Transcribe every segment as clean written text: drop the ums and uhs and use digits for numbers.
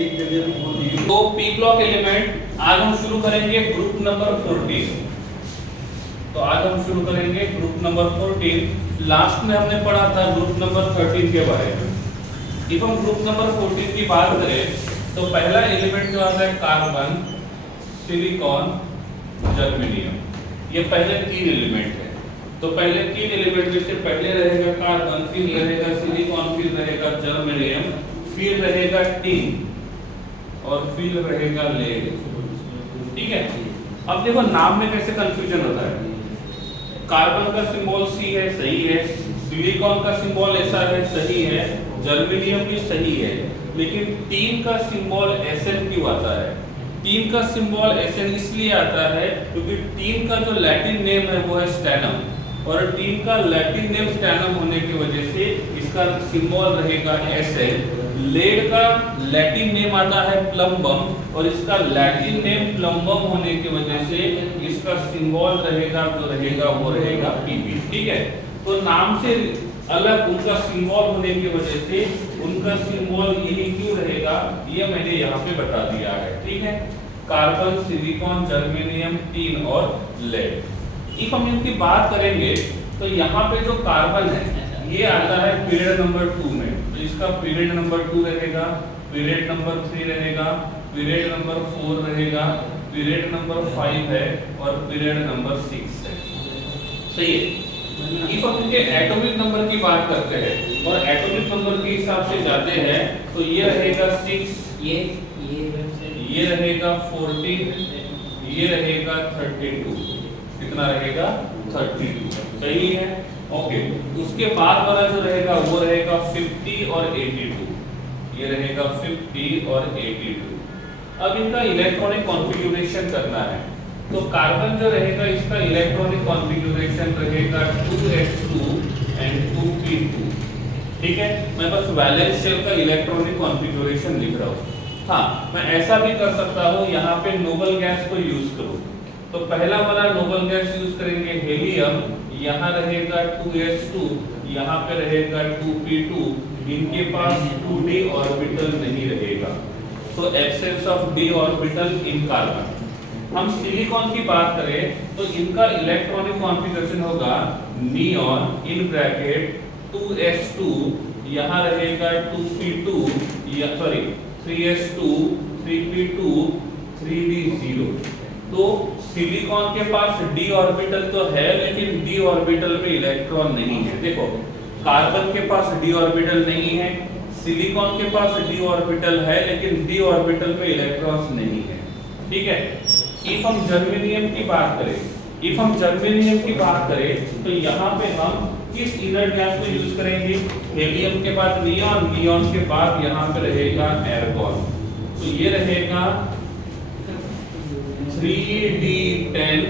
एक जगह भी बोल दिए। तो पी ब्लॉक एलिमेंट आज हम शुरू करेंगे ग्रुप नंबर 14। तो आज हम शुरू करेंगे ग्रुप नंबर 14। लास्ट में हमने पढ़ा था ग्रुप नंबर 13 के बारे में। if हम ग्रुप नंबर 14 की बात करें तो पहला एलिमेंट जो आता है कार्बन, सिलिकॉन, जर्मेनियम। ये पहले तीन एलिमेंट है। तो पहले तीन एलिमेंट में से पहले रहेगा कार्बन, फिर रहेगा सिलिकॉन, फिर रहेगा जर्मेनियम, फिर रहेगा टिन और फिर रहेगा लेड। ठीक है। अब देखो नाम में कैसे कंफ्यूजन होता है। कार्बन का सिंबल सी है, सही है। सिलिकॉन का सिंबल ऐसा है, सही है। जर्मेनियम भी सही है, लेकिन टिन का सिंबल Sn क्यों आता है? टिन का सिंबल Sn इसलिए आता है क्योंकि टिन का जो लैटिन नेम है वो है स्टैनम, और टिन का लैटिन नेम स्टैनम होने की वजह से इसका सिंबल रहेगा Sn। लेड का लैटिन नेम आता है प्लम्बम, और इसका लैटिन नेम प्लम्बम होने की वजह से इसका सिंबल रहेगा जो रहेगा वो रहेगा Pb। ठीक है। तो नाम से अलग उनका सिंबल होने की वजह से उनका सिंबल यही क्यों रहेगा, ये मैंने यहाँ पे बता दिया है। ठीक है। कार्बन, सिलिकॉन, जर्मेनियम, टिन और लेड। इफ हम इनकी बात करेंगे तो यहाँ पे जो कार्बन है ये आता है पीरियड नंबर 2 में। तो इसका पीरियड नंबर 2 रहेगा, पीरियड नंबर 3 रहेगा, पीरियड नंबर 4 रहेगा, पीरियड नंबर 5 है और पीरियड नंबर 6 है। सही है। इफ हम इनके एटॉमिक नंबर की बात करते हैं और एटॉमिक नंबर के हिसाब से जाते हैं तो ये रहेगा 6, ये रहेगा 14, ये रहेगा 32। कितना रहेगा? 32। सही है। ओके। उसके बाद वाला जो रहेगा वो रहेगा 50 और 82। ये रहेगा 50 और 82। अब इनका इलेक्ट्रॉनिक कॉन्फ़िगरेशन करना है। तो कार्बन जो रहेगा इसका इलेक्ट्रॉनिक कॉन्फ़िगरेशन रहेगा 2s2 एंड 2p2। ठीक है। मैं बस वैलेंस शेल का इलेक्ट्रॉनिक कॉन्फ़िगरेशन लिख रहा हूँ। हाँ, मैं ऐसा भी कर सकता हूँ, यहाँ पे नोबल गैस को यूज करूँ। तो पहला वाला नोबल गैस यूज करेंगे हेलियम, यहाँ रहेगा 2s2, यहाँ पे रहेगा 2p2। इनके पास 2d ऑर्बिटल नहीं रहेगा। So absence of d orbital in carbon. हम सिलिकॉन की बात करें तो इनका इलेक्ट्रॉनिक कॉन्फ़िगरेशन होगा नियॉन इन ब्रैकेट 2s2, यहाँ रहेगा 2p2, या सॉरी 3s2, 3p2, 3d0। तो सिलिकॉन के पास d ऑर्बिटल तो है, लेकिन d ऑर्बिटल में इलेक्ट्रॉन नहीं है। देखो, कार्बन के पास d ऑर्बिटल नहीं है, सिलिकॉन के पास d ऑर्बिटल है, लेकिन d ऑर्बिटल में इलेक्ट्रॉन्स नहीं है। ठीक है। इफ हम जर्मेनियम की बात करें तो यहाँ पे हम किस इनर्ट गैस को यूज करेंगे? हेलियम के बाद नियॉन, नियॉन के बाद यहाँ पे रहेगा एर्गॉन। तो ये रहेगा 3d10,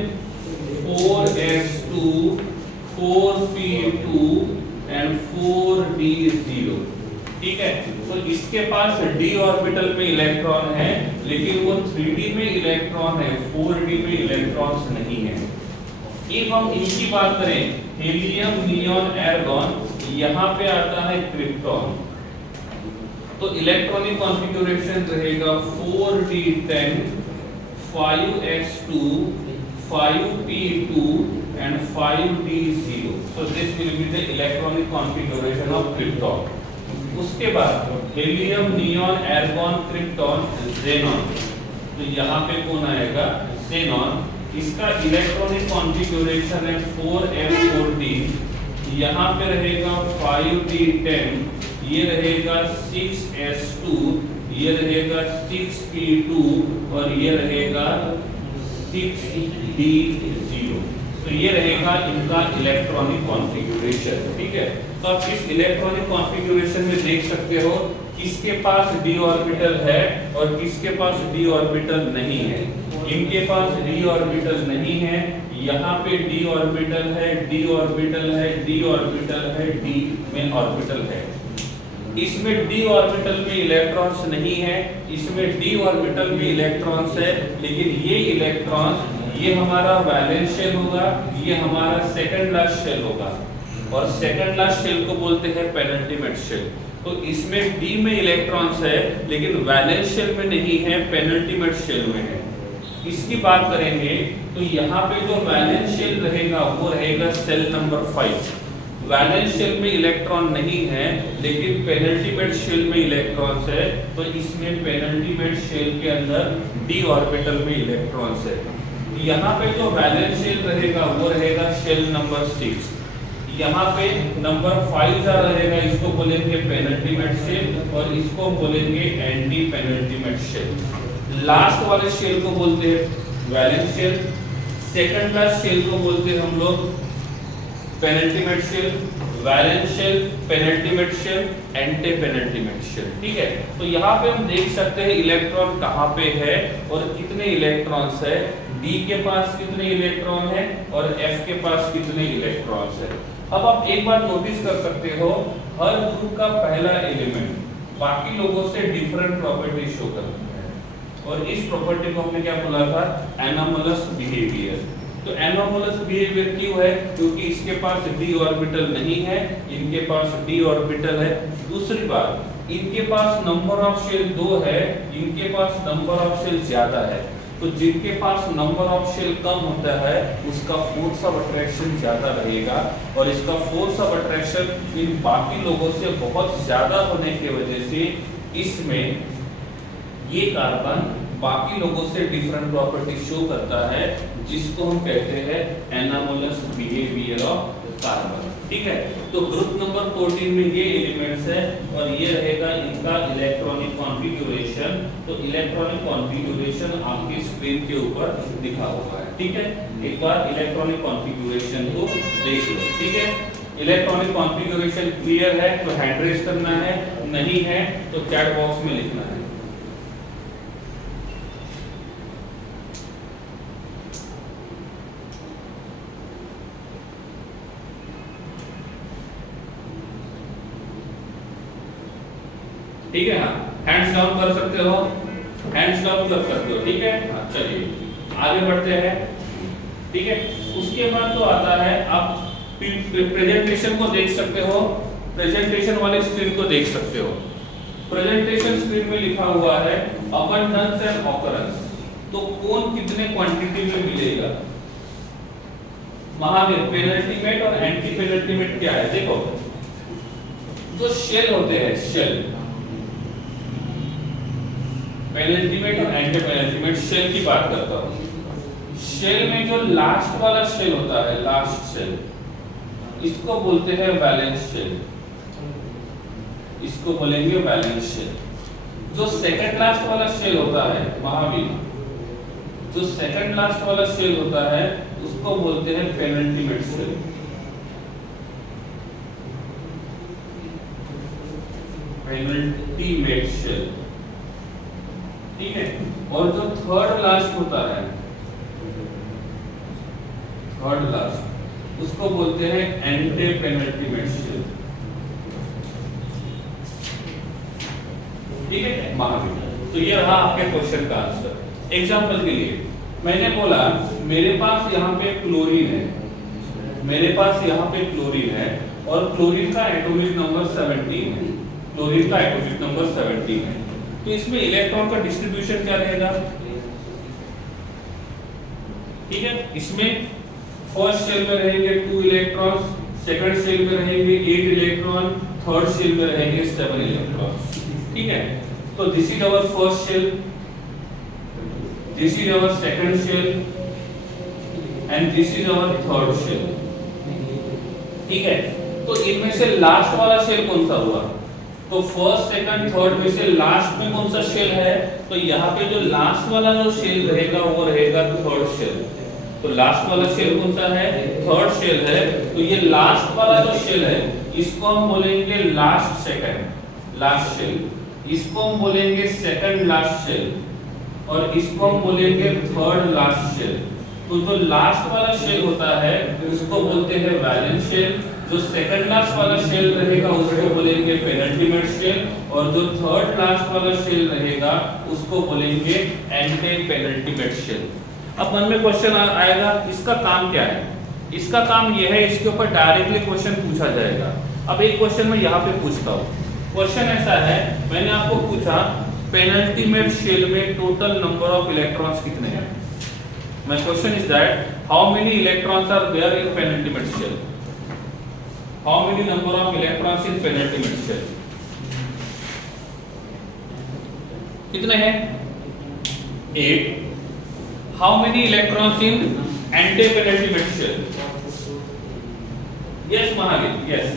4s2, 4p2 and 4d0। ठीक है। तो इसके पास d ऑर्बिटल में इलेक्ट्रॉन है, लेकिन वो 3d में इलेक्ट्रॉन है, 4d में इलेक्ट्रॉन्स नहीं है। इफ हम इनकी बात करें हेलियम, नियॉन, एर्गॉन, यहाँ पे आता है क्रिप्टॉन। तो इलेक्ट्रॉनिक कॉन्फ़िगरेशन रहेगा 4d10, 5s2, 5p2 and 5d0। So this will be the electronic configuration of krypton। उसके बाद हेलियम, नियॉन, एर्गॉन, क्रिप्टॉन, ज़ेनॉन। तो यहाँ पे कौन आएगा? ज़ेनॉन। इसका इलेक्ट्रॉनिक कॉन्फ़िगरेशन है 4s14, यहाँ पे रहेगा 5d10, ये रहेगा 6s2, ये रहेगा 6p2 और ये रहेगा 6d0। तो ये रहेगा इनका इलेक्ट्रॉनिक कॉन्फ़िगरेशन। ठीक है। तो आप इस इलेक्ट्रॉनिक कॉन्फ़िगरेशन में देख सकते हो किसके पास d ऑर्बिटल है और किसके पास d ऑर्बिटल नहीं है। इनके पास d ऑर्बिटल नहीं है, यहाँ पे d ऑर्बिटल है, d ऑर्बिटल है, d ऑर्बिटल है, d में ऑर्बिटल है। इसमें d ऑर्बिटल में इलेक्ट्रॉन्स नहीं है, इसमें d ऑर्बिटल में इलेक्ट्रॉन्स है, लेकिन ये इलेक्ट्रॉन्स, ये हमारा वैलेंस शेल होगा, ये हमारा सेकंड लास्ट शेल होगा, और सेकंड लास्ट शेल को बोलते हैं पेनल्टीमेट शेल। तो इसमें डी में इलेक्ट्रॉन्स है लेकिन वैलेंस शेल में नहीं है, पेनल्टीमेट शेल में है। इसकी बात करेंगे तो यहाँ पे जो वैलेंस शेल रहेगा वो रहेगा सेल नंबर 5। वैलेंस शेल में इलेक्ट्रॉन नहीं है लेकिन पेनल्टीमेट शेल में इलेक्ट्रॉन्स है, तो इसमें पेनल्टीमेट शेल के अंदर डी ऑर्बिटल में इलेक्ट्रॉन्स है। यहाँ पे जो वैलेंस शेल रहेगा वो रहेगा शेल नंबर 6। यहाँ पे नंबर 5 रहेगा, इसको बोलेंगे पेनल्टीमेट शेल और इसको बोलेंगे एंटी पेनल्टीमेट शेल। लास्ट वाले शेल को बोलते हैं valence shell, second last shell को बोलते हैं हम लोग penultimate shell, valence shell, penultimate shell, anti penultimate shell. ठीक है, तो यहाँ पे हम देख सकते हैं इलेक्ट्रॉन कहाँ पे है और कितने इलेक्ट्रॉन्स है, डी के पास कितने इलेक्ट्रॉन है और एफ के पास कितने इलेक्ट्रॉन्स है। अब आप एक बात नोटिस कर सकते हो, हर ग्रुप का पहला एलिमेंट बाकी लोगों से डिफरेंट प्रॉपर्टी शो करता है और इस प्रॉपर्टी को हमने क्या बोला था, एनोमलस बिहेवियर। तो एनोमलस बिहेवियर क्यों है, क्योंकि इसके पास डी ऑर्बिटल नहीं है, इनके पास डी ऑर्बिटल है। दूसरी बात, इनके पास नंबर ऑफ शेल 2 है, इनके पास नंबर ऑफ शेल ज्यादा है। तो जिनके पास नंबर ऑफ शेल कम होता है उसका फोर्स ऑफ अट्रैक्शन ज्यादा रहेगा और इसका फोर्स ऑफ अट्रैक्शन इन बाकी लोगों से बहुत ज्यादा होने की वजह से इसमें ये कार्बन बाकी लोगों से डिफरेंट प्रॉपर्टी शो करता है, जिसको हम कहते हैं एनोमलस बिहेवियर ऑफ कार्बन। ठीक है, तो ग्रुप नंबर 14 में ये एलिमेंट्स है और ये रहेगा इनका इलेक्ट्रॉनिक कॉन्फ़िगरेशन। तो इलेक्ट्रॉनिक कॉन्फ़िगरेशन आपकी स्क्रीन के ऊपर दिखा हुआ है। ठीक है, एक बार इलेक्ट्रॉनिक कॉन्फ़िगरेशन को देख लो। ठीक है, इलेक्ट्रॉनिक कॉन्फ़िगरेशन क्लियर है तो हैंड रेज करना है, नहीं है तो चैट बॉक्स में लिखना है। ठीक है, हाँ हैंड्स डाउन कर सकते हो, हैंड्स डाउन कर सकते हो। ठीक है, हाँ चलिए आगे बढ़ते हैं। ठीक है, उसके बाद तो आता है आप प्रेजेंटेशन को देख सकते हो, प्रेजेंटेशन वाले स्क्रीन को देख सकते हो। प्रेजेंटेशन स्क्रीन में लिखा हुआ है अबंडेंस एंड ऑकरेंस। तो कौन कितने क्वांटिटी में मिलेगा, महावीर पेनल्टीमेट और एंटी पेनल्टीमेट क्या है। देखो जो शेल होते हैं, शेल पेनल्टीमेट और एंटी पेनल्टीमेट शेल की बात करता हूं। शेल में जो लास्ट वाला शेल होता है, लास्ट शेल, इसको बोलते हैं वैलेंस शेल, इसको बोलेंगे वैलेंस शेल। जो सेकंड लास्ट वाला शेल होता है महावीर, जो सेकंड लास्ट वाला शेल होता है उसको बोलते हैं पेनल्टीमेट शेल। Penultimate shell. ठीक है, और जो थर्ड लास्ट होता है, थर्ड लास्ट, उसको बोलते हैं एंटी पेनल्टीमेट शेल। ठीक है महावीर, तो ये रहा आपके क्वेश्चन का आंसर। एग्जांपल के लिए मैंने बोला मेरे पास यहाँ पे क्लोरीन है, मेरे पास यहाँ पे क्लोरीन है और क्लोरीन का एटॉमिक नंबर 17 है, क्लोरीन का एटॉमिक नंबर 17 है। तो इसमें इलेक्ट्रॉन का डिस्ट्रीब्यूशन क्या रहेगा। ठीक है, इसमें फर्स्ट शेल में रहेंगे 2 इलेक्ट्रॉन्स, सेकंड शेल में रहेंगे 8 इलेक्ट्रॉन, थर्ड शेल में रहेंगे 7 इलेक्ट्रॉन्स। ठीक है, तो this is our first shell, this is our second shell and this is our third shell. ठीक है, तो इनमें से लास्ट वाला शेल कौन सा हुआ, तो फर्स्ट सेकंड थर्ड में से लास्ट में कौन सा शेल है, तो यहाँ पे जो लास्ट वाला जो शेल रहेगा वो रहेगा थर्ड शेल। तो लास्ट वाला शेल कौन सा है, थर्ड शेल है। तो ये लास्ट वाला जो शेल है इसको हम बोलेंगे लास्ट सेकंड लास्ट शेल, इसको हम बोलेंगे सेकंड लास्ट शेल और इसको हम बोलेंगे थर्ड लास्ट शेल। तो जो लास्ट वाला शेल होता है उसको बोलते हैं वैलेंस शेल, जो सेकंड लास्ट वाला शेल रहेगा उसको बोलेंगे पेनल्टीमेट शेल और जो थर्ड लास्ट वाला शेल रहेगा उसको बोलेंगे एंटी पेनल्टीमेट शेल। अब मन में क्वेश्चन आएगा इसका काम क्या है, इसका काम यह है, इसके ऊपर डायरेक्टली क्वेश्चन पूछा जाएगा। अब एक क्वेश्चन मैं यहाँ पे पूछता हूँ, क्वेश्चन ऐसा है, मैंने आपको पूछा पेनल्टीमेट शेल में टोटल नंबर ऑफ इलेक्ट्रॉन्स कितने हैं। My question is that how many electrons are there in penultimate shell? How many number of electrons in penultimate shell? कितने हैं? 8. How many electrons in antepenultimate shell? Yes, Mahavir. Yes.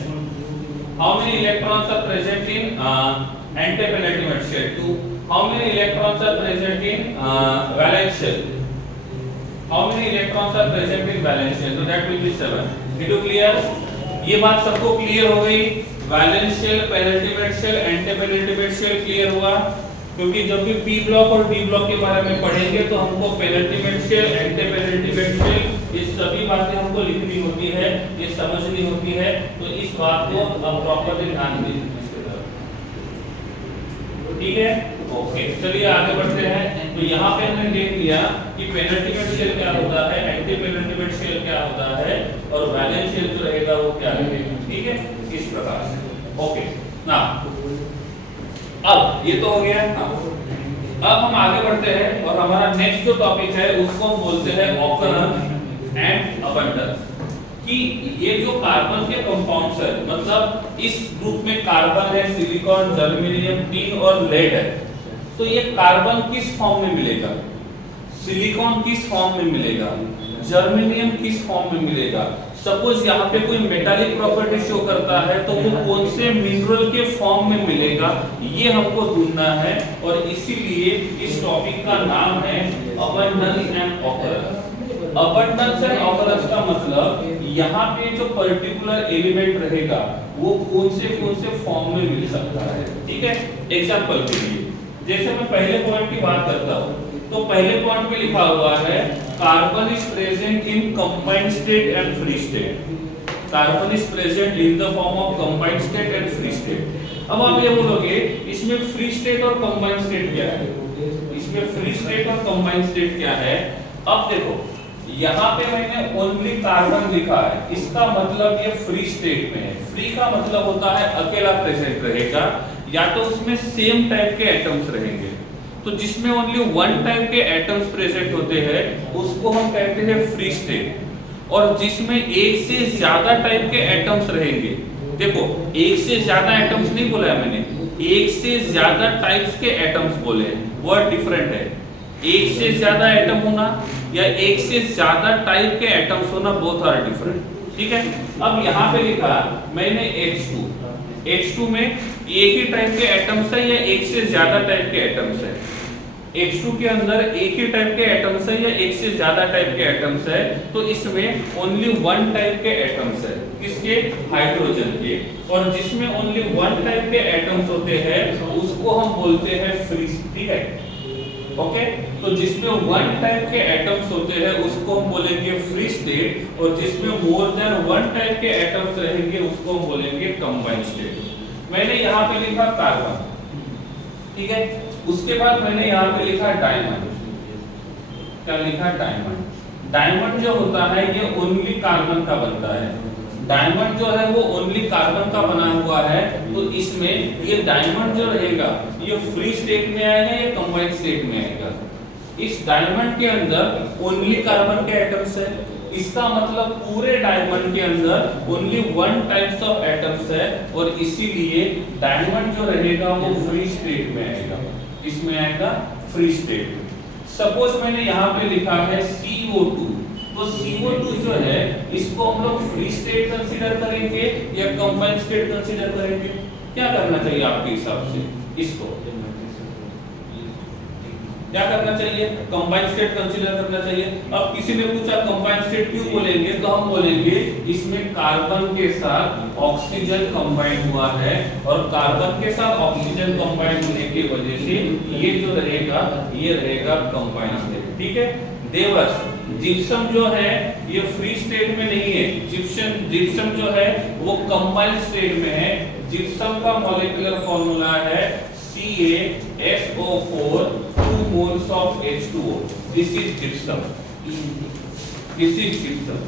How many electrons are present in antepenultimate shell? 2. How many electrons are present in valence shell? How many electrons are present in valence shell? So that will be 7. Did you clear? ये बात सबको clear हो गई? Valence shell, penultimate shell, antepenultimate shell clear हुआ? क्योंकि जब भी P block और डी ब्लॉक के बारे में पढ़ेंगे तो हमको पेनल्टीमेट शेल, एंटीपेनल्टीमेट शेल, ये सभी बातें हमको लिखनी होती है, ये समझनी होती है। तो इस बात को अब प्रॉपर्ली ध्यान दीजिए। ठीक है, ओके, चलिए आगे बढ़ते हैं। तो यहाँ पे हमने देख लिया कि पेनल्टीमेट शेल क्या होता है, एंटीपेनल्टीमेट शेल क्या होता है, और वैलेंस शेल जो रहेगा वो क्या रहेगा। ठीक है, इस प्रकार से। ओके ना, अब ये तो हो गया। अब हम आगे बढ़ते हैं और हमारा नेक्स्ट जो टॉपिक है उसको हम बोलते हैं ऑकरेंस एंड अबंडेंस। कि ये जो कार्बन के कंपाउंड्स है, मतलब इस ग्रुप में कार्बन है, सिलिकॉन, जर्मेनियम, टिन और लेड है, तो ये कार्बन किस फॉर्म में मिलेगा, सिलिकॉन किस फॉर्म में मिलेगा, जर्मेनियम किस फॉर्म में मिलेगा। सपोज यहाँ पे कोई मेटालिक प्रॉपर्टी शो करता है तो वो कौन से मिनरल के फॉर्म में मिलेगा, ये हमको ढूंढना है। और इसीलिए इस टॉपिक का नाम है abundance and occurrence. Abundance and occurrence का मतलब यहाँ पे जो पर्टिकुलर एलिमेंट रहेगा वो कौन से फॉर्म में मिल सकता है। ठीक है, एग्जांपल के लिए जैसे मैं पहले पॉइंट की बात करता हूँ, तो पहले पॉइंट में लिखा हुआ है carbon is present in combined state and free state. Carbon is present in the form of combined state and free state. अब आप ये बोलोगे इसमें फ्री स्टेट और कंबाइंड स्टेट क्या है, इसमें फ्री स्टेट और कंबाइंड स्टेट क्या है। अब देखो यहाँ पे मैंने ओनली कार्बन लिखा है, इसका मतलब ये फ्री स्टेट में है। फ्री का मतलब होता है अकेला प्रेजेंट रहेगा, या तो उसमें सेम टाइप के एटम्स रहेंगे। तो जिसमें ओनली वन टाइप के एटम्स प्रेजेंट होते हैं उसको हम कहते हैं फ्री स्टेट। और जिसमें एक से ज्यादा टाइप के एटम्स रहेंगे, देखो एक से ज्यादा एटम्स नहीं बोला है मैंने, एक से ज्यादा टाइप्स के एटम्स बोले हैं, वर्ड डिफरेंट है। एक से ज्यादा एटम होना या एक से ज्यादा टाइप के एटम्स होना, बोथ आर डिफरेंट। ठीक है, अब यहाँ पे लिखा मैंने H2, H2 में एक ही टाइप के एटम्स है या एक से ज्यादा टाइप के एटम्स है। H2 के अंदर एक ही टाइप के एटम्स है या एक से ज्यादा टाइप के एटम्स है, तो इसमें ओनली वन टाइप के एटम्स है, किसके, हाइड्रोजन के। और जिसमें ओनली वन टाइप के एटम्स होते हैं उसको हम बोलते हैं फ्री। ठीक है, ओके, तो जिसमें वन टाइप के एटम्स होते हैं उसको हम बोलेंगे फ्री स्टेट, और जिसमें मोर देन वन टाइप के एटम्स रहेंगे उसको हम बोलेंगे कंबाइंड स्टेट। मैंने यहाँ पे लिखा कार्बन, ठीक है, उसके बाद मैंने यहाँ पे लिखा डायमंड। क्या लिखा, डायमंड। डायमंड जो होता है ये ओनली कार्बन का बनता है। डायमंड जो है वो ओनली कार्बन का बना हुआ है, तो इसमें ये डायमंड जो रहेगा ये फ्री स्टेट में आएगा या कंबाइंड स्टेट में आएगा। इस डायमंड के अंदर ओनली कार्बन के एटम्स है, इसका मतलब पूरे डायमंड के अंदर only one types of atoms है, और इसीलिए डायमंड जो रहेगा वो फ्री स्टेट में आएगा। इसमें आएगा फ्री स्टेट। सपोज मैंने यहाँ पे लिखा है CO2, तो CO2 जो है इसको हम लोग फ्री स्टेट कंसीडर करेंगे या कंबाइंड स्टेट कंसीडर करेंगे। क्या करना चाहिए आपके हिसाब से, इसको क्या करना चाहिए, कंबाइंड स्टेट कंसीडर करना चाहिए। अब किसी ने पूछा कंबाइंड स्टेट क्यों बोलेंगे, तो हम बोलेंगे इसमें कार्बन के साथ ऑक्सीजन कंबाइंड हुआ है, और कार्बन के साथ ऑक्सीजन कंबाइंड होने की वजह से ये जो रहेगा ये रहेगा कंबाइंड स्टेट। ठीक है, देवर्स जिप्सम जो है ये फ्री स्टेट में नहीं है, जिप्सम जो है वो कंबाइंड स्टेट में है। जिप्सम का मॉलिक्यूलर फॉर्मूला है CaSO4 2 moles of H2O. This is gypsum. This is gypsum.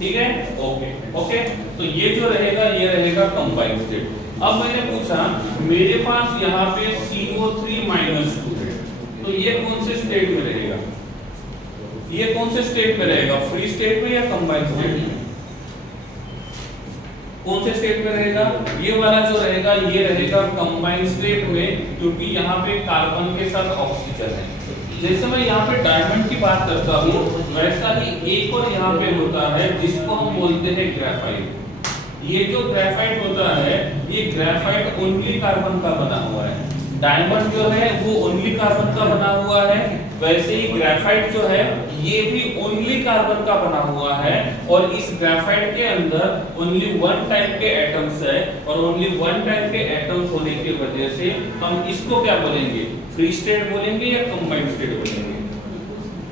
ठीक है, ओके ओके। तो ये जो रहेगा ये रहेगा कंबाइंड स्टेट। अब मैंने पूछा मेरे पास यहाँ पे CO3 -2 है, तो ये कौन से स्टेट में रहेगा? ये कौन से स्टेट में रहेगा, फ्री स्टेट में या कंबाइंड स्टेट में? कौन से स्टेट में रहेगा? ये वाला जो रहेगा ये रहेगा कंबाइंड स्टेट में, क्योंकि यहाँ पे कार्बन के साथ ऑक्सीजन है। जैसे मैं यहाँ पे डायमंड की बात करता हूँ, वैसा ही एक और यहाँ पे होता है जिसको हम बोलते हैं ग्रेफाइट। ये जो ग्रेफाइट होता है ये ग्रेफाइट ओनली कार्बन का बना हुआ है। डायमंड जो है वो ओनली कार्बन का बना हुआ है, वैसे ही ग्रेफाइट जो है ये भी ओनली कार्बन का बना हुआ है। और इस ग्रेफाइट के अंदर ओनली वन टाइप के एटम्स है, और ओनली वन टाइप के एटम्स होने की वजह से हम इसको क्या बोलेंगे, फ्री स्टेट बोलेंगे या कंबाइंड स्टेट बोलेंगे?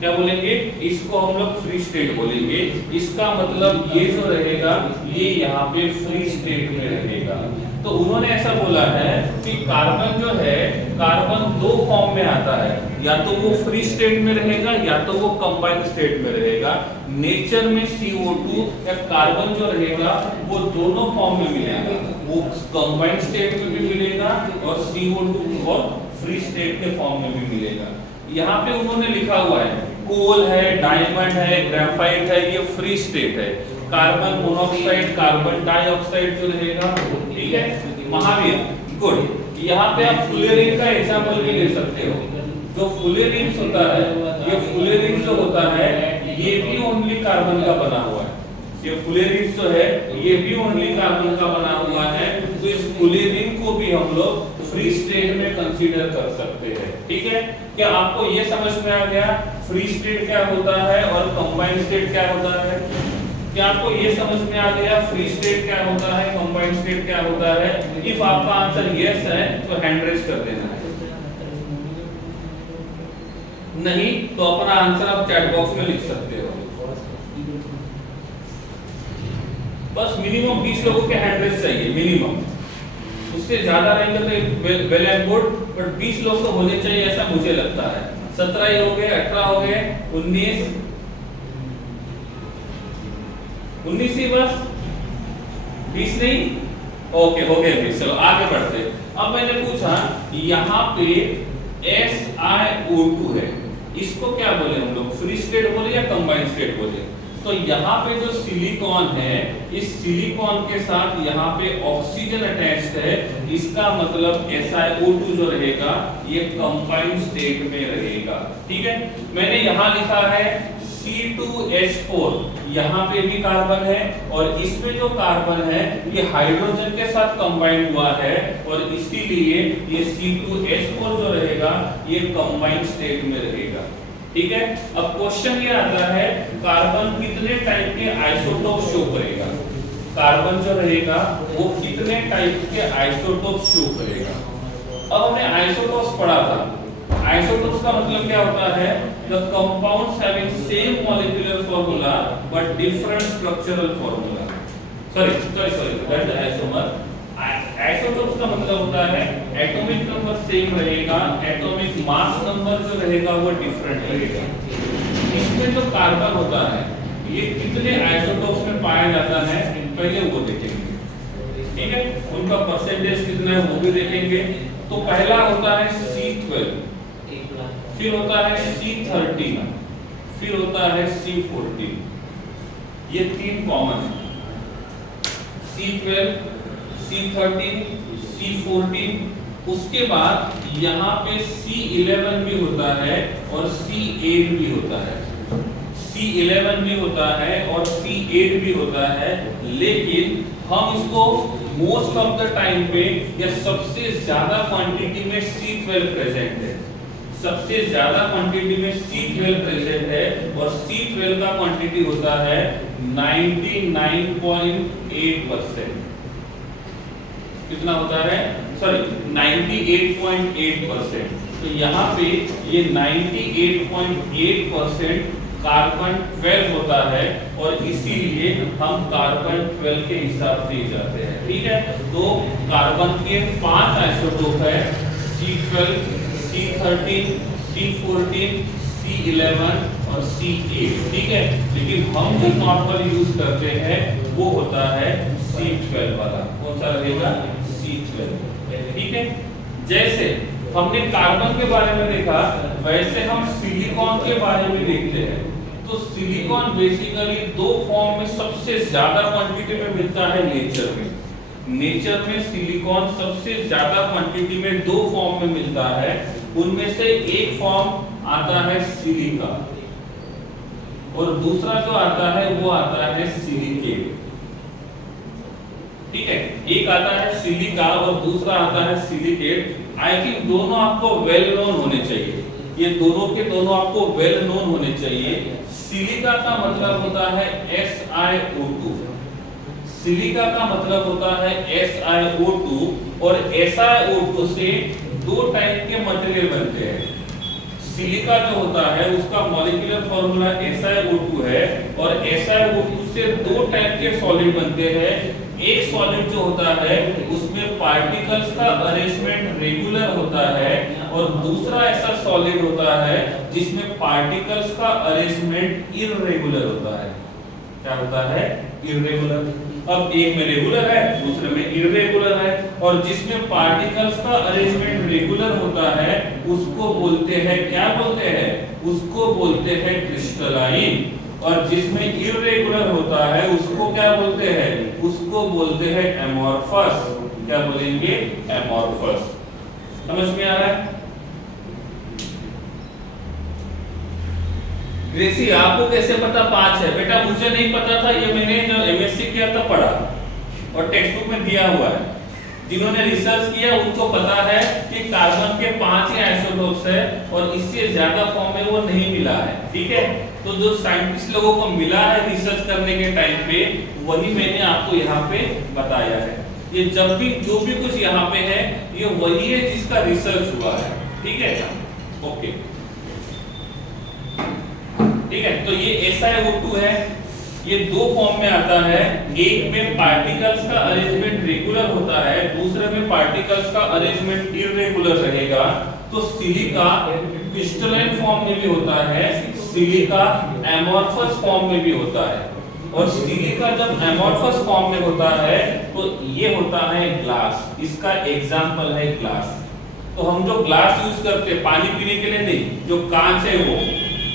क्या बोलेंगे? इसको हम लोग फ्री स्टेट बोलेंगे। इसका मतलब ये जो रहेगा ये यहाँ पे फ्री स्टेट में रहेगा। तो उन्होंने ऐसा बोला है कि कार्बन जो है कार्बन दो फॉर्म में आता है, या तो वो फ्री स्टेट में रहेगा या तो वो कंबाइंड स्टेट में रहेगा। नेचर में CO2 या कार्बन जो रहेगा वो दोनों फॉर्म में मिलेगा, वो कंबाइंड स्टेट में भी मिलेगा और CO2 और फ्री स्टेट के फॉर्म में भी मिलेगा। यहाँ पे उन्होंने लिखा हुआ है कोल है, डायमंड है, ग्रेफाइट है, ये फ्री स्टेट है। कार्बन मोनोऑक्साइड, कार्बन डाइऑक्साइड जो रहेगा, ठीक है महावीर, गुड। यहाँ पे आप फुलेरिन का एग्जांपल भी ले सकते हो। जो फुलेरिन होता है, ये फुलेरिन जो होता है ये भी ओनली कार्बन का बना हुआ है। ये फुलेरिन जो है ये भी ओनली कार्बन का बना हुआ है। तो इस फुलेरिन को भी हम लोग फ्री स्टेट में कंसीडर कर सकते हैं, ठीक है। क्या आपको ये समझ में आ गया फ्री स्टेट क्या होता है और कंबाइंड स्टेट क्या होता है? क्या आपको ये समझ में आ गया फ्री स्टेट क्या होता है, कंबाइंड स्टेट क्या होता है? इफ आपका आंसर यस है तो हैंड रेज कर देना है, नहीं तो अपना आंसर आप चैट बॉक्स में लिख सकते हो। बस मिनिमम 20 लोगों के हैंड रेज चाहिए मिनिमम, उससे ज्यादा रहेंगे तो वेल एंड गुड, बट 20 लोग तो होने चाहिए ऐसा मुझे लगता है। 17 ही हो गए, 18 हो गए, 19 ही बस, 20 नहीं, ओके हो गए 20। चलो आगे बढ़ते। अब मैंने पूछा यहाँ पे SiO2 है, इसको क्या बोले हम लोग, फ्री स्टेट बोले या कंबाइंड स्टेट बोले? तो यहाँ पे जो सिलिकॉन है, इस सिलिकॉन के साथ यहाँ पे ऑक्सीजन अटैच्ड है, इसका मतलब SiO2 जो रहेगा ये कंबाइंड स्टेट में रहेगा, ठीक है। मैंने यहाँ लिखा है C2H4, यहाँ पे भी कार्बन है और इसमें जो कार्बन है ये हाइड्रोजन के साथ कंबाइन हुआ है, और इसीलिए ये C2H4 जो रहेगा ये कंबाइंड स्टेट में रहेगा, ठीक है। अब क्वेश्चन ये आता है कार्बन कितने टाइप के आइसोटोप शो करेगा? कार्बन जो रहेगा वो कितने टाइप के आइसोटोप शो करेगा? अब हमने आइसोटोप्स पढ़ा था। आइसोटोप्स का मतलब क्या होता है? The compounds having same molecular formula but different structural formula. Sorry that is isomer. Isotopes का मतलब होता है एटॉमिक नंबर सेम रहेगा, एटॉमिक मास नंबर जो रहेगा वो डिफरेंट रहेगा। इसमें जो कार्बन होता है ये कितने आइसोटोप्स में पाया जाता है पहले वो देखेंगे, ठीक है। उनका परसेंटेज कितना है वो भी देखेंगे। तो पहला होता है C12, फिर होता है C13, फिर होता है C14। ये तीन कॉमन है, C12, C13, C14। उसके बाद यहाँ पे C11 भी होता है और C8 भी होता है। C11 भी होता है और C8 भी होता है, लेकिन हम इसको मोस्ट ऑफ द टाइम पे या सबसे ज्यादा क्वांटिटी में C12 प्रेजेंट है, सबसे ज्यादा क्वांटिटी में C12 प्रेजेंट है, और C12 का क्वांटिटी होता है 99.8%। कितना होता है? सॉरी 98.8%। तो यहाँ पे ये 98.8% कार्बन 12 होता है, और इसीलिए हम कार्बन 12 के हिसाब से ही जाते हैं, ठीक है। तो कार्बन के 5 आइसोटोप है, C12, C13, C14, C C11 और C8, ठीक है। लेकिन हम जो नॉर्मल यूज करते हैं वो होता है C12 वाला। कौन सा रहेगा? C12, ठीक है। जैसे हमने कार्बन के बारे में देखा, वैसे हम सिलिकॉन के बारे में देखते हैं। तो सिलिकॉन बेसिकली दो फॉर्म में सबसे ज्यादा क्वांटिटी में मिलता है नेचर में। नेचर में सिलिकॉन सबसे ज्यादा क्वांटिटी में दो फॉर्म में मिलता है। उनमें से एक फॉर्म आता है सिलिका और दूसरा जो आता है वो आता है सिलिकेट, ठीक है। एक आता है सिलिका और दूसरा आता है सिलिकेट। आई थिंक दोनों आपको वेल नोन होने चाहिए, ये दोनों के दोनों आपको वेल नोन होने चाहिए। सिलिका का मतलब होता है SiO2, सिलिका का मतलब होता है SiO2 और SiO2 से दो टाइप के मटेरियल बनते हैं। सिलिका जो होता है उसका मॉलिक्यूलर फार्मूला SiO2 है और SiO2 से दो टाइप के सॉलिड बनते हैं। एक सॉलिड जो होता है उसमें पार्टिकल्स का अरेंजमेंट रेगुलर होता है और दूसरा ऐसा सॉलिड होता है जिसमें पार्टिकल्स का अरेंजमेंट इररेगुलर होता है। क्या होता है? इररेगुलर। अब एक में रेगुलर है, दूसरे में इररेगुलर है, और जिसमें पार्टिकल्स का अरेंजमेंट रेगुलर होता है उसको बोलते हैं, क्या बोलते हैं? उसको बोलते हैं क्रिस्टलाइन। और जिसमें इररेगुलर होता है उसको क्या बोलते हैं? उसको बोलते हैं एमॉर्फस। क्या बोलेंगे? एमॉर्फस। समझ में आ रहा है? ग्रेसी आपको कैसे पता 5 है? बेटा मुझे नहीं पता था, ये मैंने जो एमएससी किया था पढ़ा और टेक्स्ट बुक में दिया हुआ है। जिन्होंने रिसर्च किया उनको पता है कि कार्बन के 5 ही आइसोटोप्स है और इससे ज्यादा फॉर्म में वो नहीं मिला है, ठीक है। तो जो साइंटिस्ट लोगों को मिला है रिसर्च करने के टाइम पे, वही मैंने आपको यहाँ पे बताया है। ये जब भी जो भी कुछ यहाँ पे है ये वही है जिसका रिसर्च हुआ है, ठीक है। ओके, ठीक है। तो ये SiO2 है, ये दो फॉर्म में आता है। एक में पार्टिकल्स का अरेंजमेंट रेगुलर होता है, दूसरे में पार्टिकल्स का अरेंजमेंट इररेगुलर रहेगा। तो सिलिका क्रिस्टलाइन फॉर्म में भी होता है, सिलिका एमॉर्फस फॉर्म में भी होता है। और सिलिका जब एमॉर्फस फॉर्म में होता है तो ये होता है ग्लास। इसका एग्जांपल है ग्लास। तो हम जो ग्लास यूज करते हैं पानी पीने के लिए नहीं, जो कांच है वो,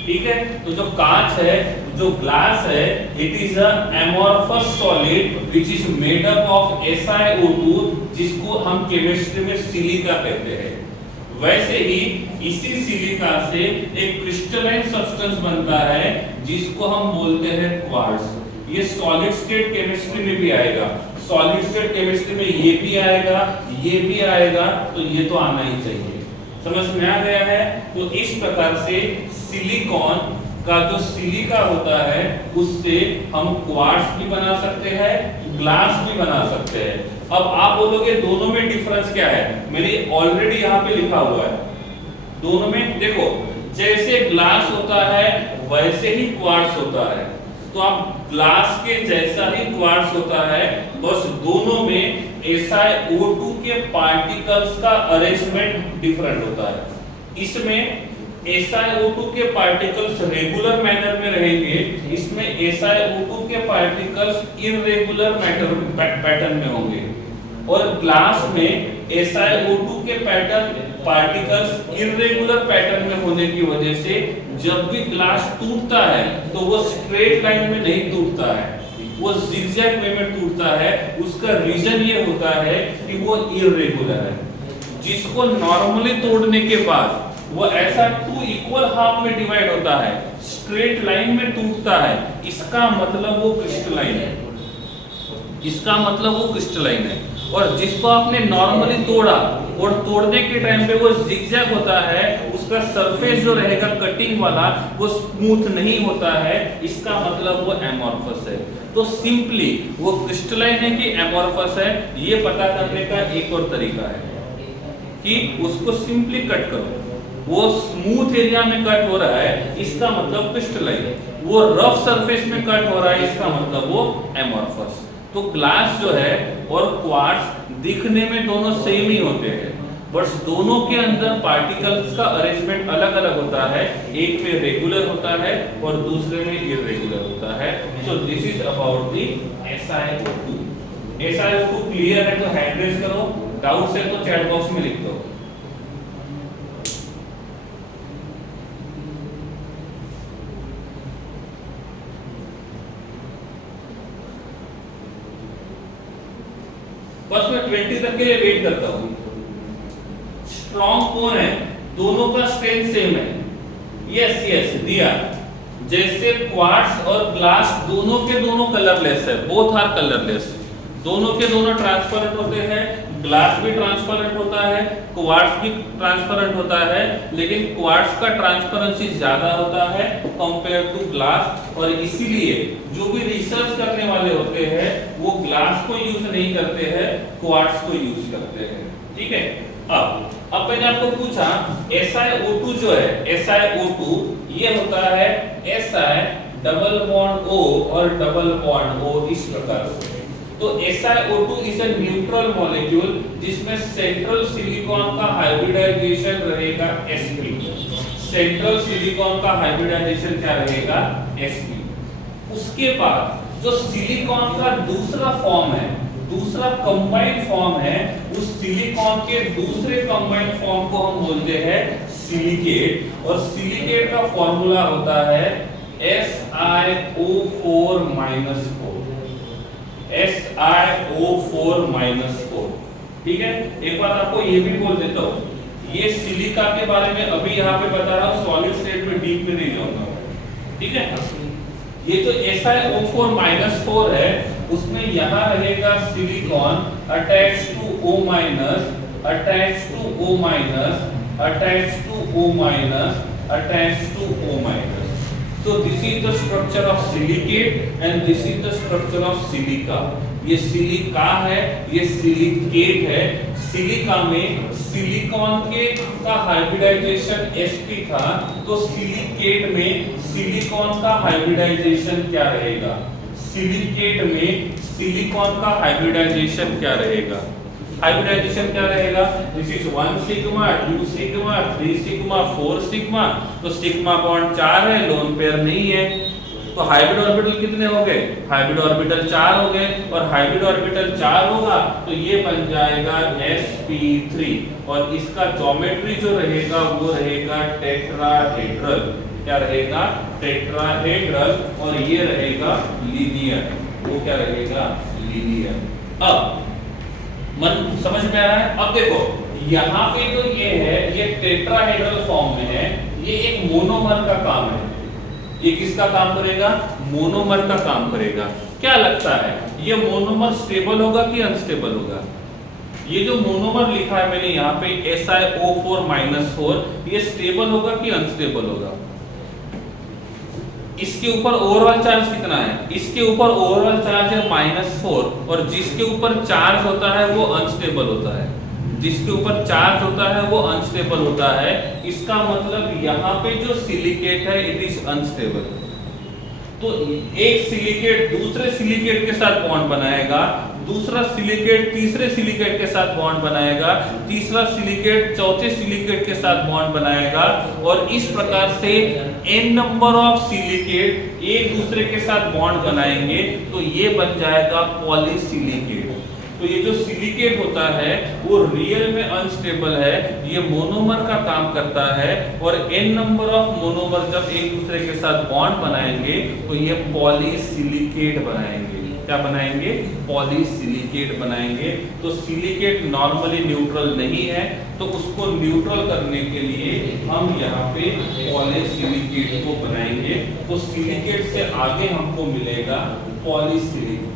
ठीक है। तो जो कांच है, जो ग्लास है, it is a amorphous solid which is made up of SiO2, जिसको हम केमिस्ट्री में सिलिका कहते हैं। वैसे ही इसी सिलिका से एक क्रिस्टलाइन सब्सटेंस बनता है जिसको हम बोलते हैं क्वार्ट्ज। ये सॉलिड स्टेट केमिस्ट्री में भी आएगा, सॉलिड स्टेट केमिस्ट्री में ये भी आएगा, ये भी आएगा, तो ये तो आना ही चाहिए। समझ में आ गया है? तो इस प्रकार से सिलिकॉन का जो सिलिका होता है उससे हम क्वार्ट्ज भी बना सकते हैं, ग्लास भी बना सकते हैं। अब आप बोलोगे दोनों में डिफरेंस क्या है? मैंने ऑलरेडी यहाँ पे लिखा हुआ है। दोनों में देखो, जैसे ग्लास होता है वैसे ही क्वार्ट्ज होता है। तो आप ग्लास के जैसा ही क्वार्ट्ज होता है, बस दोनों में SiO2 के पार्टिकल्स का अरेंजमेंट डिफरेंट होता है। इसमें SiO2 के पार्टिकल्स रेगुलर मैनर में रहेंगे, इसमें SiO2 के पार्टिकल्स इररेगुलर पैटर्न में होंगे। और ग्लास में SiO2 के पार्टिकल्स इररेगुलर पैटर्न में होने की वजह से जब भी ग्लास टूटता है तो वो स्ट्रेट लाइन में नहीं टूटता है, वो जिगजैग वे में टूटता है। उसका रीजन ये होता है कि वो इररेगुलर है। जिसको नॉर्मली तोड़ने के बाद वो ऐसा 2 इक्वल हाफ में डिवाइड होता है, स्ट्रेट लाइन में टूटता है, इसका मतलब वो क्रिस्टलाइन है, इसका मतलब वो क्रिस्टलाइन है। और जिसको आपने नॉर्मली तोड़ा और तोड़ने के टाइम पे वो जिगजैग होता है, उसका सरफेस जो रहेगा कटिंग वाला वो स्मूथ नहीं होता है, इसका मतलब वो एमॉर्फस है। तो सिंपली वो क्रिस्टलाइन है कि एमॉर्फस है, ये पता करने का एक और तरीका है कि उसको सिंपली कट करो। वो स्मूथ एरिया में कट हो रहा है, इसका मतलब क्रिस्टलाइन है। वो रफ सरफेस में कट हो रहा है, इसका मतलब वो एमॉर्फस। तो ग्लास जो है और क्वार्ट्ज दिखने में दोनों सेम ही होते हैं, बट दोनों के अंदर पार्टिकल्स का अरेंजमेंट अलग अलग होता है, एक में रेगुलर होता है और दूसरे में इरेगुलर होता है। So this is about the SiO2। SiO2 clear है तो हैंड रेज करो, डाउट्स है तो चैट बॉक्स में लिख दो। बस मैं 20 तक के लिए वेट करता हूं। स्ट्रॉन्ग कौन है? दोनों का स्ट्रेंथ सेम है। यस यस दिया। जैसे क्वार्ट्ज और ग्लास दोनों के दोनों कलरलेस है, बोथ आर कलरलेस, दोनों के दोनों ट्रांसपेरेंट होते हैं। ग्लास भी ट्रांसपेरेंट होता है, क्वार्ट्ज भी ट्रांसपेरेंट होता है, लेकिन क्वार्ट्ज का ट्रांसपेरेंसी ज्यादा होता है कंपेयर टू ग्लास। और इसीलिए जो भी रिसर्च करने वाले होते हैं वो ग्लास को यूज नहीं करते हैं, क्वार्ट्ज को यूज करते हैं। ठीक है। अब मैंने आपको पूछा SiO2 जो है, SiO2 ये होता है Si डबल बॉन्ड O और डबल बॉन्ड O इस प्रकार से। तो SiO2 is a neutral molecule जिसमें सेंट्रल सिलिकॉन का हाइब्रिडाइजेशन रहेगा sp। सेंट्रल सिलिकॉन का हाइब्रिडाइजेशन क्या रहेगा? sp। उसके बाद जो सिलिकॉन का दूसरा फॉर्म है, दूसरा कंबाइंड फॉर्म है, उस सिलिकॉन के दूसरे कंबाइंड फॉर्म को हम बोलते हैं सिलिकेट। और सिलिकेट का फॉर्मूला होता है SiO4 -4। ठीक है। एक बात आपको ये भी बोल देता हूँ, ये सिलिका के बारे में अभी यहाँ पे बता रहा हूँ, सॉलिड स्टेट में डीप में नहीं जाऊंगा। ठीक है। ये जो SiO4 -4 है उसमें यहाँ रहेगा silicon attached to O minus, attached to O minus, attached to O minus, attached to O minus. So this is the structure of silicate and this is the structure of silica। ये silica है, ये silicate है। Silica में silicon के का hybridisation sp था, तो silicate में सिलिकॉन का हाइब्रिडाइजेशन क्या रहेगा? सिलिकेट में सिलिकॉन का हाइब्रिडाइजेशन क्या रहेगा? हाइब्रिडाइजेशन क्या रहेगा? This is 1 sigma, 2 sigma, 3 sigma, 4 sigma. तो सिग्मा बॉन्ड 4 है, लोन पेयर नहीं है। तो हाइब्रिड ऑर्बिटल कितने हो गए? हाइब्रिड ऑर्बिटल 4 हो गए। और हाइब्रिड ऑर्बिटल 4 होगा तो ये बन जाएगा sp3। और इसका ज्योमेट्री जो रहेगा वो रहेगा टेट्राहेड्रल। क्या रहेगा? टेट्राहेड्रल। और ये रहेगा लीनियर। वो क्या रहेगा? लीनियर। अब मन समझ में आ रहा है? अब देखो यहाँ पे तो ये है, ये टेट्राहेड्रल फॉर्म में है, ये एक मोनोमर का काम है। ये किसका काम करेगा? मोनोमर का काम करेगा। क्या लगता है ये मोनोमर स्टेबल होगा कि अनस्टेबल होगा? ये जो मोनोमर लिखा है मैंने यहाँ पे SiO4 -4, ये स्टेबल होगा कि अनस्टेबल होगा? इसके ऊपर ओवरऑल चार्ज कितना है? इसके ऊपर ओवरऑल चार्ज है -4 और जिसके ऊपर चार्ज होता है वो अनस्टेबल होता है। जिसके ऊपर चार्ज होता है वो अनस्टेबल होता है। इसका मतलब यहाँ पे जो सिलिकेट है इट इज अनस्टेबल। तो एक सिलिकेट दूसरे सिलिकेट के साथ बॉन्ड बनाएगा, दूसरा सिलिकेट तीसरे सिलिकेट के साथ बॉन्ड बनाएगा, तीसरा सिलिकेट चौथे सिलिकेट के साथ बॉन्ड बनाएगा। और इस प्रकार से n नंबर ऑफ सिलिकेट एक दूसरे के साथ बॉन्ड बनाएंगे तो ये बन जाएगा पॉलीसिलिकेट। तो ये जो सिलिकेट होता है वो रियल में अनस्टेबल है, ये मोनोमर का काम करता है। और n नंबर ऑफ मोनोमर जब एक दूसरे के साथ बॉन्ड बनाएंगे तो ये पॉलीसिलिकेट बनाएंगे। क्या बनाएंगे? पॉलीसिलिकेट बनाएंगे। तो सिलिकेट नॉर्मली न्यूट्रल नहीं है, तो उसको न्यूट्रल करने के लिए हम यहाँ पे पॉलीसिलिकेट को बनाएंगे। तो सिलिकेट से आगे हमको मिलेगा पॉलीसिलिकेट।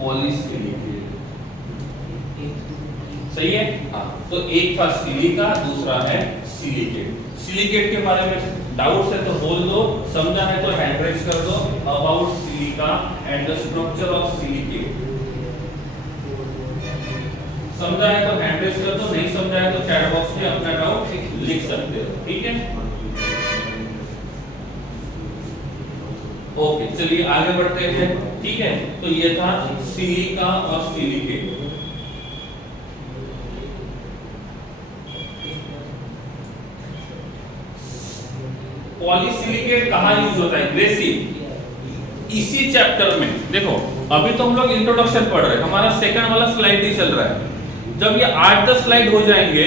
पॉलीसिलिकेट सही है। हाँ, तो एक था सिलिका, दूसरा है सिलिकेट। सिलिकेट के बारे में डाउट्स है तो बोल दो, समझा है तो हैंड रेज कर दो। About silica and the structure of silicate. समझा है तो हैंड रेज कर दो, नहीं समझा है तो चैट बॉक्स में अपना डाउट लिख सकते हो। ठीक है, ओके चलिए आगे बढ़ते हैं। ठीक है, तो ये था सिलिका और सिलिकेट। पॉलीसिलिकेट कहाँ यूज होता है? ग्रेसिव। इसी चैप्टर में देखो, अभी तो हम लोग इंट्रोडक्शन पढ़ रहे हैं, हमारा सेकंड वाला स्लाइड ही चल रहा है। जब ये 8-10 स्लाइड हो जाएंगे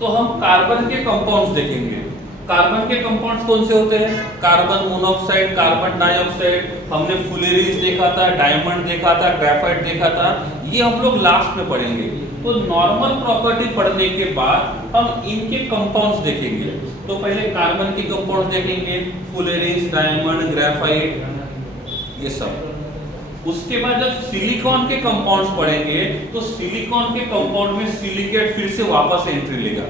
तो हम कार्बन के कंपाउंड्स देखेंगे। कार्बन के कंपाउंड्स कौन से होते हैं? कार्बन मोनोऑक्साइड, कार्बन डाइऑक्साइड, हमने फुलेरीज देखा था, डायमंड देखा था, ग्रेफाइट देखा था, ये हम लोग लास्ट में पढ़ेंगे। तो नॉर्मल प्रॉपर्टी पढ़ने के बाद हम इनके कंपाउंड्स देखेंगे। तो पहले कार्बन के कंपाउंड्स देखेंगे, फुलेरीज, डायमंड, ग्रेफाइट, ये सब। उसके बाद जब सिलिकॉन के कंपाउंड्स पढ़ेंगे तो सिलिकॉन के कंपाउंड में सिलिकेट फिर से वापस एंट्री लेगा,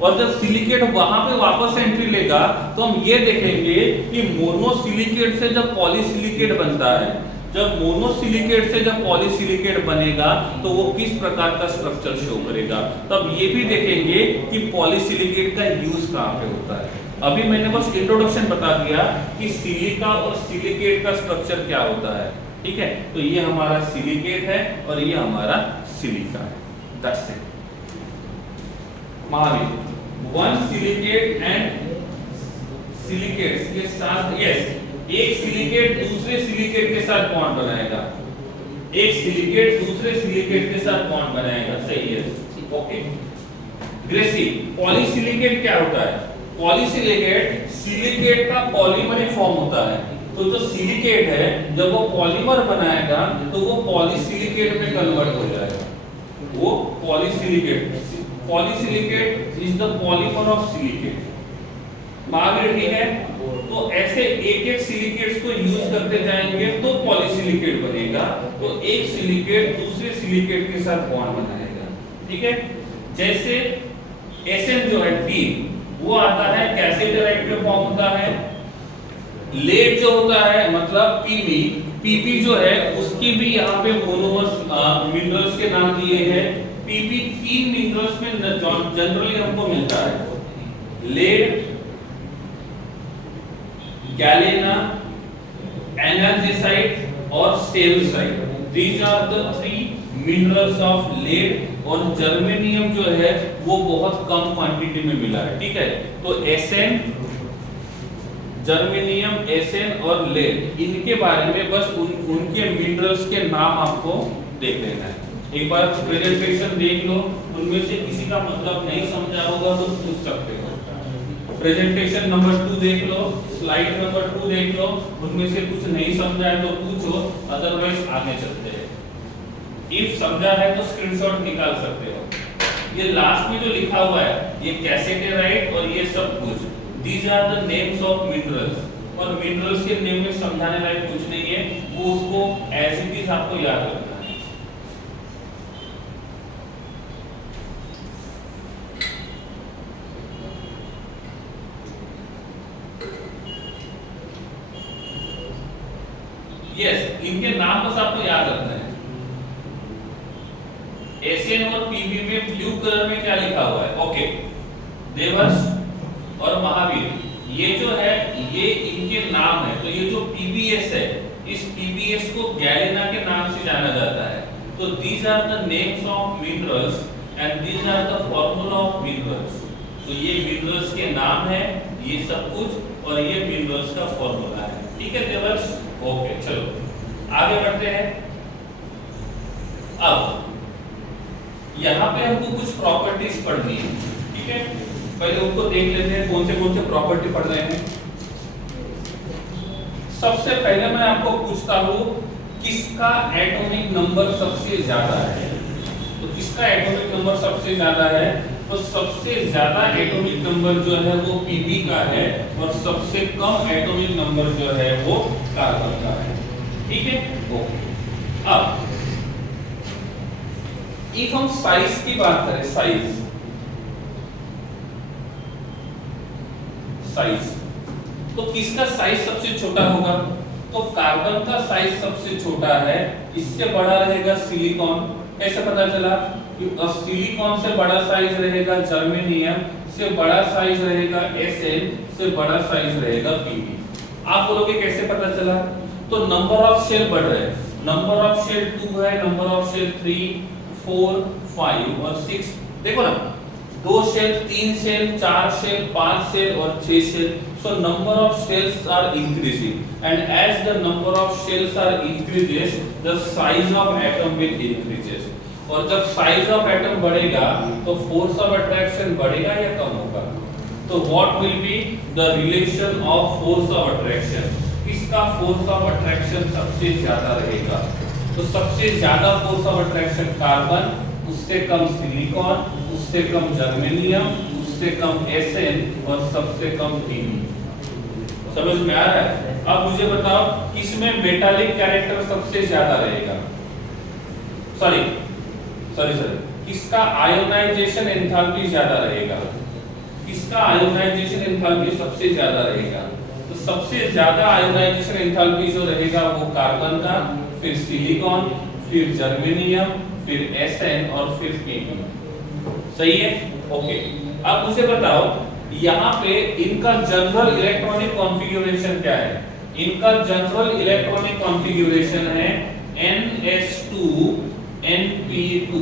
और जब सिलिकेट वहां पे वापस एंट्री लेगा तो हम ये देखेंगे कि मोनोसिलिकेट से जब पॉलीसिलिकेट बनता है, जब मोनोसिलिकेट से जब पॉलीसिलिकेट बनेगा तो वो किस प्रकार का स्ट्रक्चर शो करेगा। तब ये भी देखेंगे कि पॉलीसिलिकेट का यूज कहाँ पे होता है। अभी मैंने बस इंट्रोडक्शन बता दिया कि सिलिका और सिलिकेट का स्ट्रक्चर क्या होता है, ठीक है। तो ये हमारा सिलिकेट है और ये हमारा सिलिका है। That's it. Mahavir, one silicate and silicates के साथ, यस, एक सिलिकेट दूसरे सिलिकेट के साथ बॉन्ड बनाएगा, एक सिलिकेट दूसरे सिलिकेट के साथ बॉन्ड बनाएगा, सही है, ओके। ग्रेसिव, पॉलीसिलिकेट क्या होता है? पॉलीसिलिकेट सिलिकेट का पॉलीमरिक फॉर्म होता है। तो जो सिलिकेट है जब वो पॉलीमर बनाएगा तो वो पॉलीसिलिकेट में कन्वर्ट हो जाएगा, वो polysilicate. Polysilicate is the polymer of silicate. Mahavir, ठीक है। तो ऐसे एक एक सिलिकेट्स को यूज करते जाएंगे तो पॉलीसिलिकेट बनेगा। तो एक सिलिकेट दूसरे सिलिकेट के साथ बॉन्ड बनाएगा, ठीक है। जैसे Sn जो है T, वो आता है कैल्सियम में फॉर्म होता है। लेड जो होता है मतलब Pb जो है उसकी भी यहाँ पे मोनोमर्स मिनरल्स के नाम दिए हैं। Pb 3 मिनरल्स में जनरली हमको मिलता है, लेड, गैलेना, एनर्जेसाइट और cerussite. These are the 3 minerals of lead. और जर्मेनियम जो है वो बहुत कम क्वांटिटी में मिला है, ठीक है। तो Sn, जर्मेनियम, Sn और लेड, इनके बारे में बस उनके मिनरल्स के नाम आपको देख लेना है। एक बार प्रेजेंटेशन देख लो, उनमें से किसी का मतलब नहीं समझा होगा तो पूछ सकते हो। प्रेजेंटेशन नंबर 2 देख लो, स्लाइड नंबर 2 देख लो, उनमें से कुछ नहीं समझा है तो पूछो, अदरवाइज आगे चलते हैं। इफ समझा है तो स्क्रीनशॉट निकाल सकते हो। ये लास्ट में जो लिखा हुआ है ये कैसेटेराइट और ये सब कुछ, these are the names of minerals। और मिनरल्स के नेम में समझाने लायक कुछ नहीं है, वो उसको एज इट इज आपको याद रखना है। यस, इनके नाम बस आपको याद रखना है। Sn और Pb में ब्लू कलर में क्या लिखा हुआ है? ओके, देवर्ष और महावीर, ये जो है ये इनके नाम है। तो ये जो PbS है, इस PbS को गैलेना के नाम से जाना जाता है। तो these are the names of minerals and these are the formula of minerals। तो ये मिनरल्स के नाम है, ये सब कुछ, और ये मिनरल्स का फॉर्मूला है, ठीक है देवर्ष? ओके, चलो आगे बढ़ते हैं। अब यहाँ पे हमको कुछ प्रॉपर्टीज पढ़नी है, ठीक है। पहले उनको देख लेते हैं कौन से प्रॉपर्टी पढ़ रहे हैं। सबसे पहले मैं आपको पूछता हूँ किसका एटॉमिक नंबर सबसे ज्यादा है। तो किसका एटॉमिक नंबर सबसे ज्यादा है? तो सबसे ज्यादा एटॉमिक नंबर जो है वो Pb का है, और सबसे कम एटॉमिक नंबर जो है वो कार्बन का है, ठीक है। ओके, अब इफ हम साइज की बात करें, साइज, तो किसका साइज सबसे छोटा होगा? तो कार्बन का साइज सबसे छोटा है, इससे बड़ा रहेगा सिलिकॉन। कैसे पता चला? कि सिलिकॉन से बड़ा साइज रहेगा जर्मेनियम, से बड़ा साइज रहेगा Sn, से बड़ा साइज रहेगा Pb। आप बोलोगे कैसे पता चला? तो नंबर ऑफ शेल बढ़ रहे हैं, नंबर ऑफ शेल 2 है, नंबर ऑफ शेल 3, 4, 5 और 6। देखो ना, 2 शेल, 3 शेल, 4 शेल, 5 शेल और 6 shell. So number of shells are increasing, and as the number of shells are increases, the size of atom will increases. और जब size of atom बढ़ेगा तो force of attraction बढ़ेगा या कम होगा? तो what will be the relation of force of attraction? किसका force of attraction सबसे ज्यादा रहेगा? तो सबसे ज्यादा force of attraction कार्बन, उससे कम सिलिकॉन, उससे कम जर्मेनियम, उससे कम Sn और सबसे कम Pb. समझ में आ रहा है? अब मुझे बताओ किसमें मेटालिक कैरेक्टर सबसे ज्यादा रहेगा? सॉरी किसका आयोनाइजेशन एंथैल्पी ज्यादा रहेगा? किसका आयोनाइजेशन एंथैल्पी सबसे ज्यादा रहेगा? तो सबसे ज्यादा आयोनाइजेशन एंथैल्पी जो रहेगा वो कार्बन का, फिर सिलिकॉन, फिर जर्मेनियम, फिर Sn और फिर Pb. सही है? ओके. अब मुझे बताओ यहाँ पे इनका जनरल इलेक्ट्रॉनिक कॉन्फ़िगरेशन क्या है? इनका जनरल इलेक्ट्रॉनिक कॉन्फ़िगरेशन है NS2 NP2.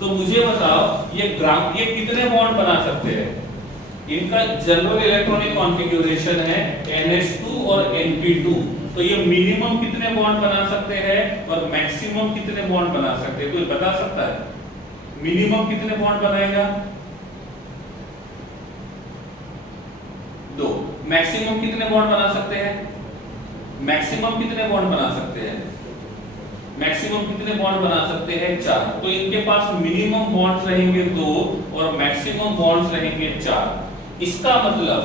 तो मुझे बताओ ये कितने बॉन्ड बना सकते हैं? इनका जनरल इलेक्ट्रॉनिक कॉन्फ़िगरेशन है NH2 और NP2. तो ये मिनिमम कितने बॉन्ड बना सकते हैं और मैक्सिमम कितने बॉन्ड बना सकते हैं? कोई बता सकता है? मिनिमम कितने बॉन्ड बनाएगा? 2. मैक्सिमम कितने बॉन्ड बना सकते हैं? मैक्सिमम कितने बॉन्ड बना सकते हैं? मैक्सिमम कितने बॉन्ड बना सकते हैं? 4. तो इनके पास मिनिमम बॉन्ड्स रहेंगे 2 और मैक्सिमम बॉन्ड्स रहेंगे 4. इसका मतलब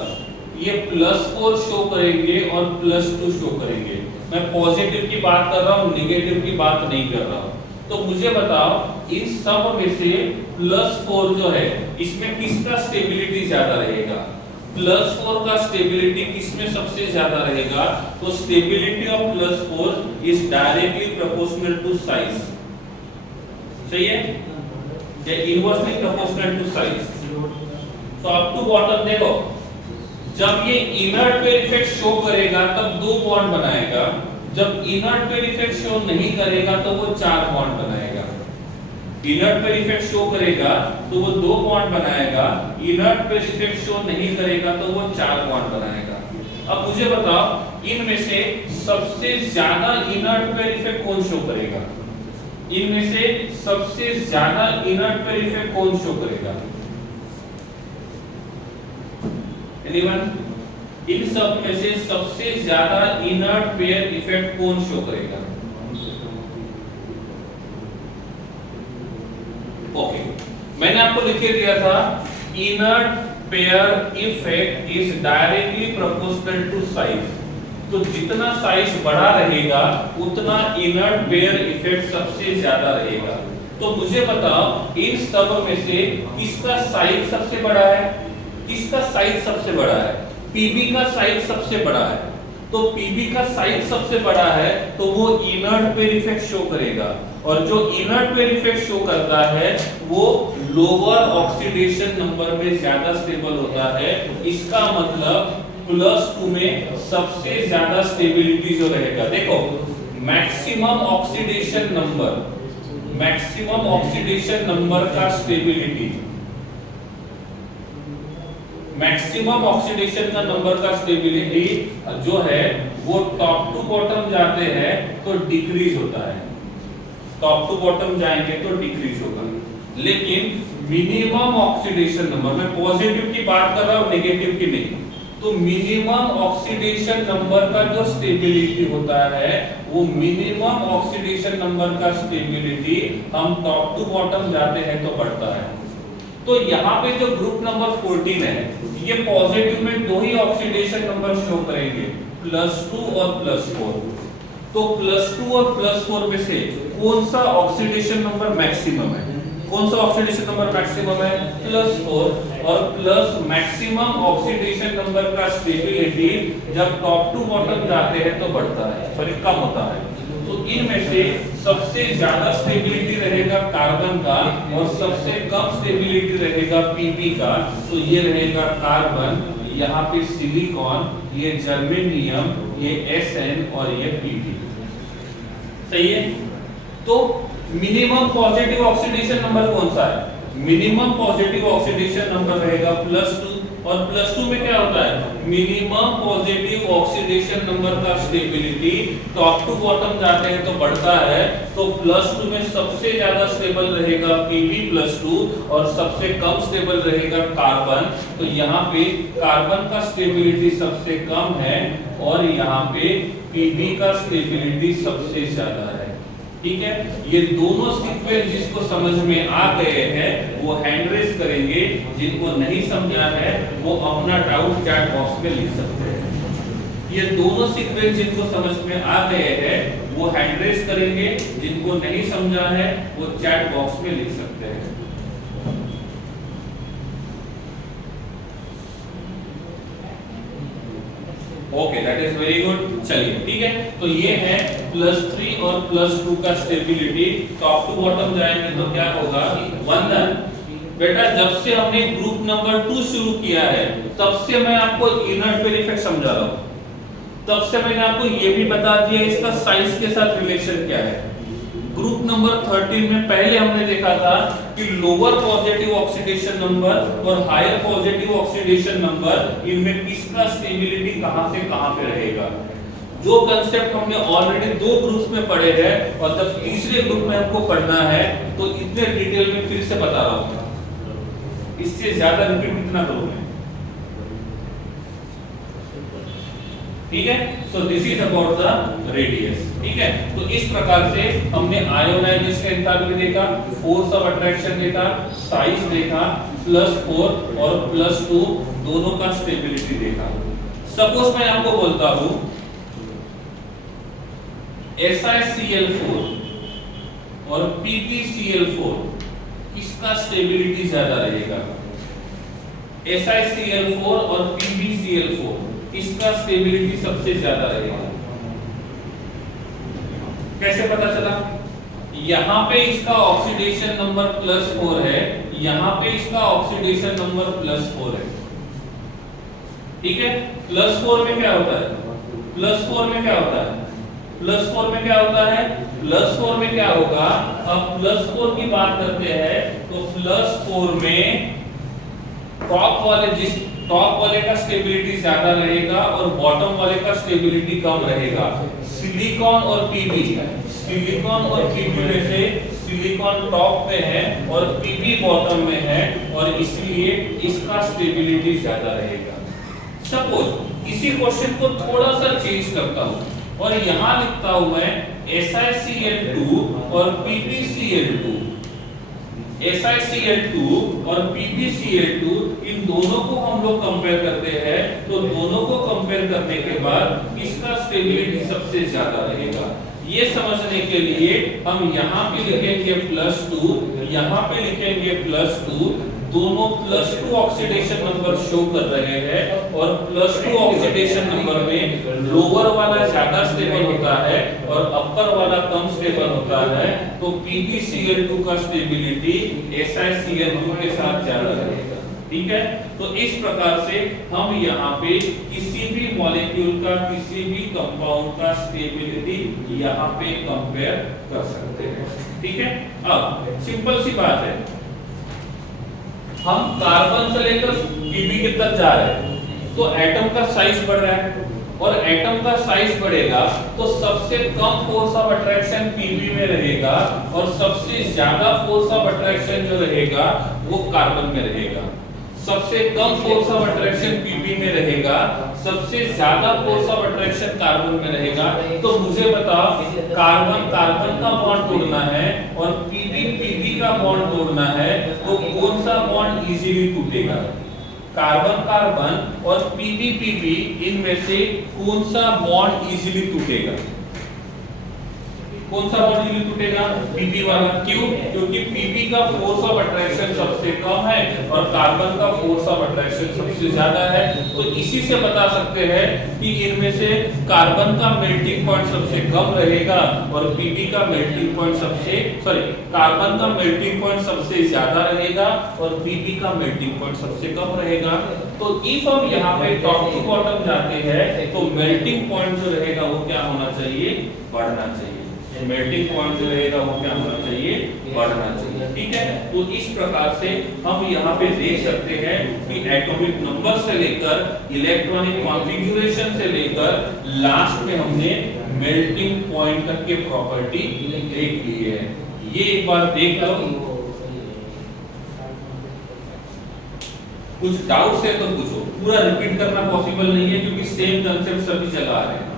ये +4 शो करेंगे और +2 शो करेंगे. मैं पॉजिटिव की बात कर रहा हूं, नेगेटिव की बात नहीं कर रहा हूं. तो मुझे बताओ इन सब में से +4 जो है इसमें किसका स्टेबिलिटी ज्यादा रहेगा? +4 का स्टेबिलिटी किसमें सबसे ज्यादा रहेगा? तो stability of +4 is directly proportional to size. सही है? या इनवर्सली प्रोपोर्शनल टू साइज. तो अप टू बॉटम देखो, जब ये इनर्ट पेयर इफेक्ट शो करेगा तब 2 बॉन्ड बनाएगा. जब इनर्ट पेयर इफेक्ट शो नहीं करेगा तो वो 4 बॉन्ड बनाएगा. इनर्ट पेयर इफेक्ट शो करेगा तो वो 2 बॉन्ड बनाएगा. इनर्ट पेयर इफेक्ट शो नहीं करेगा तो वो 4 बॉन्ड बनाएगा. अब मुझे बताओ इनमें से सबसे ज्यादा इनर्ट पेयर इफेक्ट कौन शो करेगा? इनमें से सबसे ज्यादा इनर्ट पेयर इफेक्ट कौन शो करेगा? एनीवन? इन सब में से सबसे ज्यादा इनर्ट पेयर इफेक्ट कौन शो करेगा? ओके. मैंने आपको लिख के दिया था inert pair effect is directly proportional to size. तो जितना साइज बड़ा रहेगा उतना इनर्ट पेयर इफेक्ट सबसे ज्यादा रहेगा. तो मुझे बताओ इन सब में से किसका साइज सबसे बड़ा है? किसका साइज सबसे बड़ा है? Pb का साइज सबसे बड़ा है. तो Pb का साइज सबसे बड़ा है तो वो इनर्ट पेयर इफेक्ट शो करेगा. और जो इनर्ट पेयर इफेक्ट शो करता है वो लोअर ऑक्सीडेशन नंबर में ज्यादा स्टेबल होता है. इसका मतलब +2 में सबसे ज्यादा स्टेबिलिटी जो रहेगा. देखो मैक्सिमम ऑक्सीडेशन नंबर का स्टेबिलिटी, मैक्सिमम ऑक्सीडेशन का नंबर का स्टेबिलिटी जो है वो टॉप टू बॉटम जाते हैं तो डिक्रीज होता है. टॉप टू बॉटम जाएंगे तो डिक्रीज होगा. लेकिन मिनिमम ऑक्सीडेशन नंबर, मैं पॉजिटिव की बात कर रहा हूं, नेगेटिव की नहीं. तो मिनिमम ऑक्सीडेशन नंबर का जो स्टेबिलिटी होता है वो मिनिमम ऑक्सीडेशन नंबर का स्टेबिलिटी हम टॉप टू बॉटम जाते हैं तो बढ़ता है. तो यहाँ पे जो ग्रुप नंबर 14 है ये पॉजिटिव में 2 ही ऑक्सीडेशन नंबर शो करेंगे, +2 और +4. तो +2 और +4 में से कौन सा ऑक्सीडेशन नंबर मैक्सिमम है? कौन सा ऑक्सीडेशन नंबर मैक्सिमम है? +4. और प्लस मैक्सिमम ऑक्सीडेशन नंबर का स्टेबिलिटी जब टॉप टू बॉटम जाते हैं तो बढ़ता है, सॉरी कम होता है. तो इनमें से सबसे ज्यादा स्टेबिलिटी रहेगा कार्बन का और सबसे कम स्टेबिलिटी रहेगा Pb का. तो ये रहेगा कार्बन, यहाँ पे सिलिकॉन, ये जर्मेनियम, ये Sn और ये Pb. सही है? तो मिनिमम पॉजिटिव ऑक्सीडेशन नंबर कौन सा है? मिनिमम पॉजिटिव ऑक्सीडेशन नंबर रहेगा +2, और +2 में क्या होता है, मिनिमम पॉजिटिव ऑक्सीडेशन नंबर का स्टेबिलिटी टॉप टू बॉटम जाते हैं तो बढ़ता है, तो +2 में सबसे ज्यादा स्टेबल रहेगा Pb+2 और सबसे कम स्टेबल रहेगा कार्बन। तो यहाँ पे कार्बन का स्टेबिलिटी सबसे कम है और यहाँ पे Pb का स्टेबिलिटी सबसे ज्यादा है। ठीक है, ये दोनों सीक्वेंस जिसको समझ में आ गए हैं वो हैंड रेज करेंगे, जिनको नहीं समझा है वो अपना डाउट चैट बॉक्स में लिख सकते हैं। ये दोनों सीक्वेंस जिनको समझ में आ गए हैं वो हैंड रेज करेंगे, जिनको नहीं समझा है वो चैट बॉक्स में लिख सकते हैं। Okay, that is very good. चलिए ठीक है, तो ये है +3 और +2 का स्टेबिलिटी। टॉप टू बॉटम जाएंगे तो क्या होगा, वंदन बेटा जब से हमने ग्रुप नंबर 2 शुरू किया है तब से मैं आपको इनर्ट पेयर इफेक्ट समझा रहा हूं, तब से मैंने आपको ये भी बता दिया इसका साइज के साथ रिलेशन क्या है। ग्रुप नंबर 13 में पहले हमने देखा था कि लोअर पॉजिटिव ऑक्सीडेशन नंबर और हायर पॉजिटिव ऑक्सीडेशन नंबर, इनमें किसका स्टेबिलिटी कहां से कहां पे रहेगा। जो कंसेप्ट हमने ऑलरेडी 2 ग्रुप्स में पढ़े हैं और जब तीसरे ग्रुप में हमको पढ़ना है तो इतने डिटेल में फिर से बता रहा हूं, इससे ज्यादा रिपीट कितना करोगे। ठीक है, so this is about the radius. ठीक है, तो इस प्रकार से हमने आयोनाइजेशन एंथैल्पी देखा, फोर्स ऑफ अट्रैक्शन देखा, साइज देखा, +4 और +2 दोनों का स्टेबिलिटी देखा। सपोज मैं आपको बोलता हूं SiCl4 और PbCl4 किसका स्टेबिलिटी ज्यादा रहेगा। SiCl4 और PbCl4 किसका स्टेबिलिटी सबसे ज्यादा रहेगा। कैसे पता चला, यहां पे इसका ऑक्सीडेशन नंबर +4 है, यहां पे इसका ऑक्सीडेशन नंबर +4 है। ठीक है, +4 में क्या होता है, +4 में क्या होता है, +4 में क्या होता है, +4 में क्या होगा। अब +4 की बात करते हैं तो +4 में टॉप वाले का स्टेबिलिटी ज्यादा रहेगा और बॉटम वाले का स्टेबिलिटी कम रहेगा। सिलिकॉन और पीबी, सिलिकॉन और पीबी में से सिलिकॉन टॉप में है और पीबी बॉटम में है और इसलिए इसका स्टेबिलिटी ज्यादा रहेगा। सपोज इसी क्वेश्चन को थोड़ा सा चेंज करता हूं और यहां लिखता हूं मैं SiCl2 और PbCl2। SiCl2 और PbCl2 इन दोनों को हम लोग कंपेयर करते हैं, तो दोनों को कंपेयर करने के बाद किसका स्टेबिलिटी सबसे ज्यादा रहेगा। ये समझने के लिए हम यहाँ पे लिखेंगे +2, यहाँ पे लिखेंगे +2, दोनों +2 ऑक्सीडेशन नंबर शो कर रहे हैं और +2 ऑक्सीडेशन नंबर में लोअर वाला ज्यादा स्टेबल होता है और अपर वाला कम स्टेबल होता है, तो PbCl2 का स्टेबिलिटी SiCl2 के साथ ज्यादा रहेगा। ठीक है, तो इस प्रकार से हम यहाँ पे किसी भी मॉलिक्यूल का, किसी भी कंपाउंड का स्टेबिलिटी यहाँ पे कंपेयर कर सकते हैं। ठीक है, अब सिंपल सी बात है, हम कार्बन से लेकर Pb के तक जा रहे हैं तो एटम का साइज बढ़ रहा है और एटम का साइज बढ़ेगा तो सबसे कम फोर्स ऑफ अट्रैक्शन Pb में रहेगा और सबसे ज्यादा फोर्स ऑफ अट्रैक्शन जो रहेगा वो कार्बन में रहेगा। सबसे कम फोर्स ऑफ अट्रैक्शन Pb में रहेगा, सबसे ज्यादा फोर्स ऑफ अट्रैक्शन कार्बन में रहेगा। तो मुझे बताओ, कार्बन कार्बन का बॉन्ड तोड़ना है और Pb Pb का बॉन्ड तोड़ना है, तो कौन सा बॉन्ड इजीली टूटेगा। कार्बन कार्बन और Pb Pb इनमें से कौन सा बॉन्ड इजीली टूटेगा, कौन सा बॉन्ड इजीली टूटेगा, Pb वाला। क्यों, क्योंकि Pb का फोर्स ऑफ अट्रैक्शन सबसे कम है और कार्बन का फोर्स ऑफ अट्रैक्शन सबसे ज्यादा है। तो इसी से बता सकते हैं कि इनमें से कार्बन का मेल्टिंग पॉइंट सबसे कम रहेगा और Pb का मेल्टिंग पॉइंट कार्बन का मेल्टिंग पॉइंट सबसे ज्यादा रहेगा और Pb का मेल्टिंग पॉइंट सबसे कम रहेगा। तो इफ हम यहाँ पे टॉप टू बॉटम जाते हैं तो मेल्टिंग पॉइंट जो रहेगा वो क्या होना चाहिए, बढ़ना चाहिए। मेल्टिंग पॉइंट जो रहेगा वो क्या होना चाहिए, बढ़ना चाहिए। ठीक है, तो इस प्रकार से हम यहाँ पे देख सकते हैं कि एटॉमिक नंबर से लेकर इलेक्ट्रॉनिक कॉन्फ़िगरेशन से लेकर लास्ट में हमने मेल्टिंग पॉइंट तक के प्रॉपर्टी देख ली है। ये एक बार देख लो, कुछ डाउट्स है तो पूछो। पूरा रिपीट करना पॉसिबल नहीं है क्योंकि सेम कंसेप्ट सभी चला रहे हैं।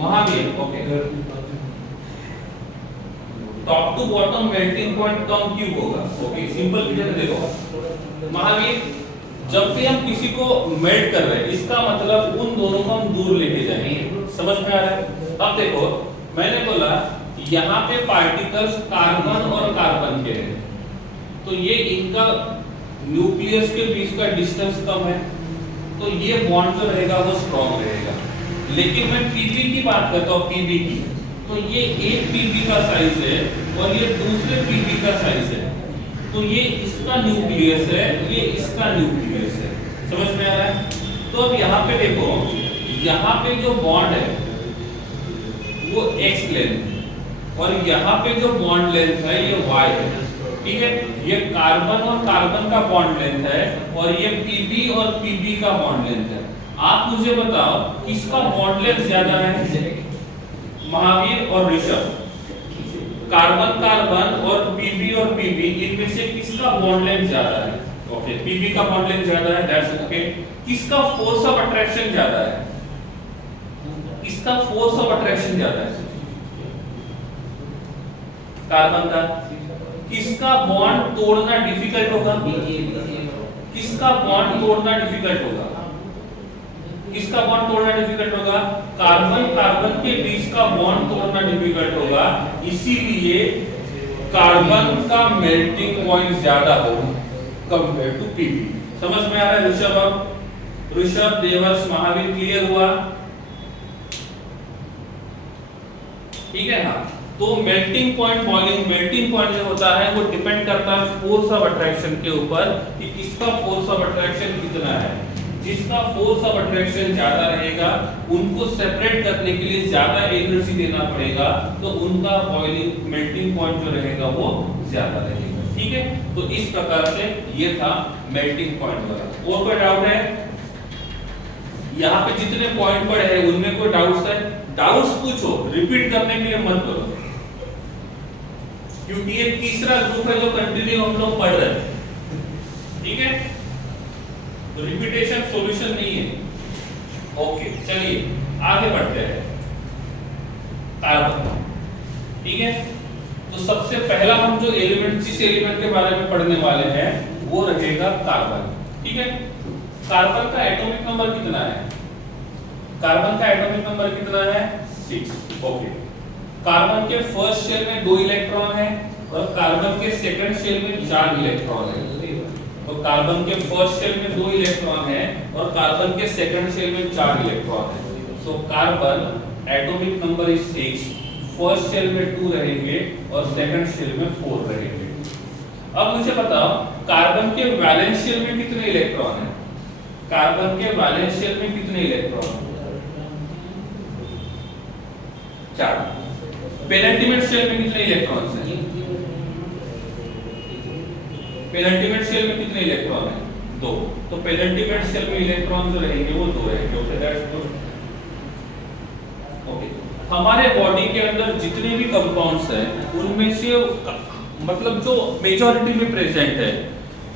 Mahavir, okay, top to bottom melting point term cube होगा। ओके, सिंपल रीजन देखो महावीर, जब भी हम किसी को मेल्ट कर रहे हैं इसका मतलब उन दोनों को हम दूर लेके जाएंगे। समझ में आ रहा है? अब देखो मैंने बोला यहाँ पे पार्टिकल्स कार्बन और कार्बन के हैं, तो ये इनका न्यूक्लियस के बीच का डिस्टेंस कम है, तो ये बॉन्ड जो रहेगा वो स्ट्रॉन्ग रहेगा। लेकिन मैं पीबी की बात करता हूँ, पीबी की, तो ये एक पीबी का साइज है और ये दूसरे पीबी का साइज है, तो ये इसका न्यूक्लियस है, ये इसका न्यूक्लियस है। समझ में आ रहा है? तो अब यहाँ पे देखो, यहाँ पे जो बॉन्ड है वो x लेंथ है और यहाँ पे जो बॉन्ड लेंथ है ये y है। ठीक है, ये कार्बन और कार्बन का बॉन्ड लेंथ है और ये पीबी और पीबी का बॉन्ड लेंथ है। आप मुझे बताओ किसका बॉन्ड लेंथ ज्यादा है? महावीर और ऋषभ, कार्बन कार्बन और पीबी और पीबी, इनमें से किसका बॉन्ड लेंथ ज्यादा है? ओके, पीबी का बॉन्ड लेंथ ज्यादा है, दैट्स ओके। किसका फोर्स ऑफ अट्रैक्शन ज्यादा है? किसका फोर्स ऑफ अट्रैक्शन ज्यादा है? कार्बन का। किसका बॉन्ड तोड़ना डिफिकल्ट होगा? किसका बॉन्ड तोड़ना डिफिकल्ट होगा? किसका बॉन्ड तोड़ना डिफिकल्ट होगा? कार्बन कार्बन के बीच का बॉन्ड तोड़ना डिफिकल्ट होगा, इसीलिए कार्बन का मेल्टिंग पॉइंट ज्यादा होगा कंपेयर टू पीबी। समझ में आ रहा है ऋषभ? अब ऋषभ, देवर्ष, महावीर क्लियर हुआ? ठीक है, हाँ। तो melting point, boiling melting point जो होता है वो डिपेंड करता है फोर्स ऑफ अट्रैक्शन के ऊपर कि किसका फोर्स ऑफ अट्रैक्शन कितना है। जिसका फोर्स ऑफ अट्रैक्शन ज्यादा रहेगा उनको सेपरेट करने के लिए ज्यादा एनर्जी देना पड़ेगा, तो उनका बॉइलिंग मेल्टिंग पॉइंट जो रहेगा वो ज्यादा रहेगा। ठीक है, तो इस प्रकार से ये था मेल्टिंग पॉइंट वाला। और कोई डाउट है? यहाँ पे जितने पॉइंट पढ़े हैं उनमें कोई डाउट्स है? डाउट्स पूछो, रिपीट करने के लिए मत करो, क्योंकि ये तीसरा ग्रुप है जो कंटिन्यू हम लोग पढ़ रहे हैं। ठीक है, तो रिपीटेशन सॉल्यूशन नहीं है। ओके, चलिए आगे बढ़ते हैं। कार्बन, ठीक है, तो सबसे पहला हम जो एलिमेंट, जिस एलिमेंट के बारे में पढ़ने वाले हैं वो रहेगा कार्बन। ठीक है, कार्बन का एटॉमिक नंबर कितना है? कार्बन का एटॉमिक नंबर कितना है? 6। ओके, कार्बन के फर्स्ट शेल में 2 इलेक्ट्रॉन है और कार्बन के सेकंड शेल में 4 इलेक्ट्रॉन है। तो कार्बन के फर्स्ट शेल में 2 इलेक्ट्रॉन है और कार्बन के सेकंड शेल में 4 इलेक्ट्रॉन है। So carbon atomic number is 6, first shell में 2 रहेंगे और सेकंड शेल में 4 रहेंगे। अब मुझे बताओ कार्बन के वैलेंस शेल में कितने इलेक्ट्रॉन है? कार्बन के वैलेंस शेल में कितने इलेक्ट्रॉन है? 4। पेनल्टीमेट शेल में कितने इलेक्ट्रॉन्स हैं? पेनल्टीमेट शेल में कितने इलेक्ट्रॉन हैं? 2। तो पेनल्टीमेट शेल में इलेक्ट्रॉन जो रहेंगे वो 2 रहेंगे। Okay, that's good. ओके, हमारे बॉडी के अंदर जितने भी कंपाउंड्स हैं उनमें से मतलब जो मेजॉरिटी में प्रेजेंट है,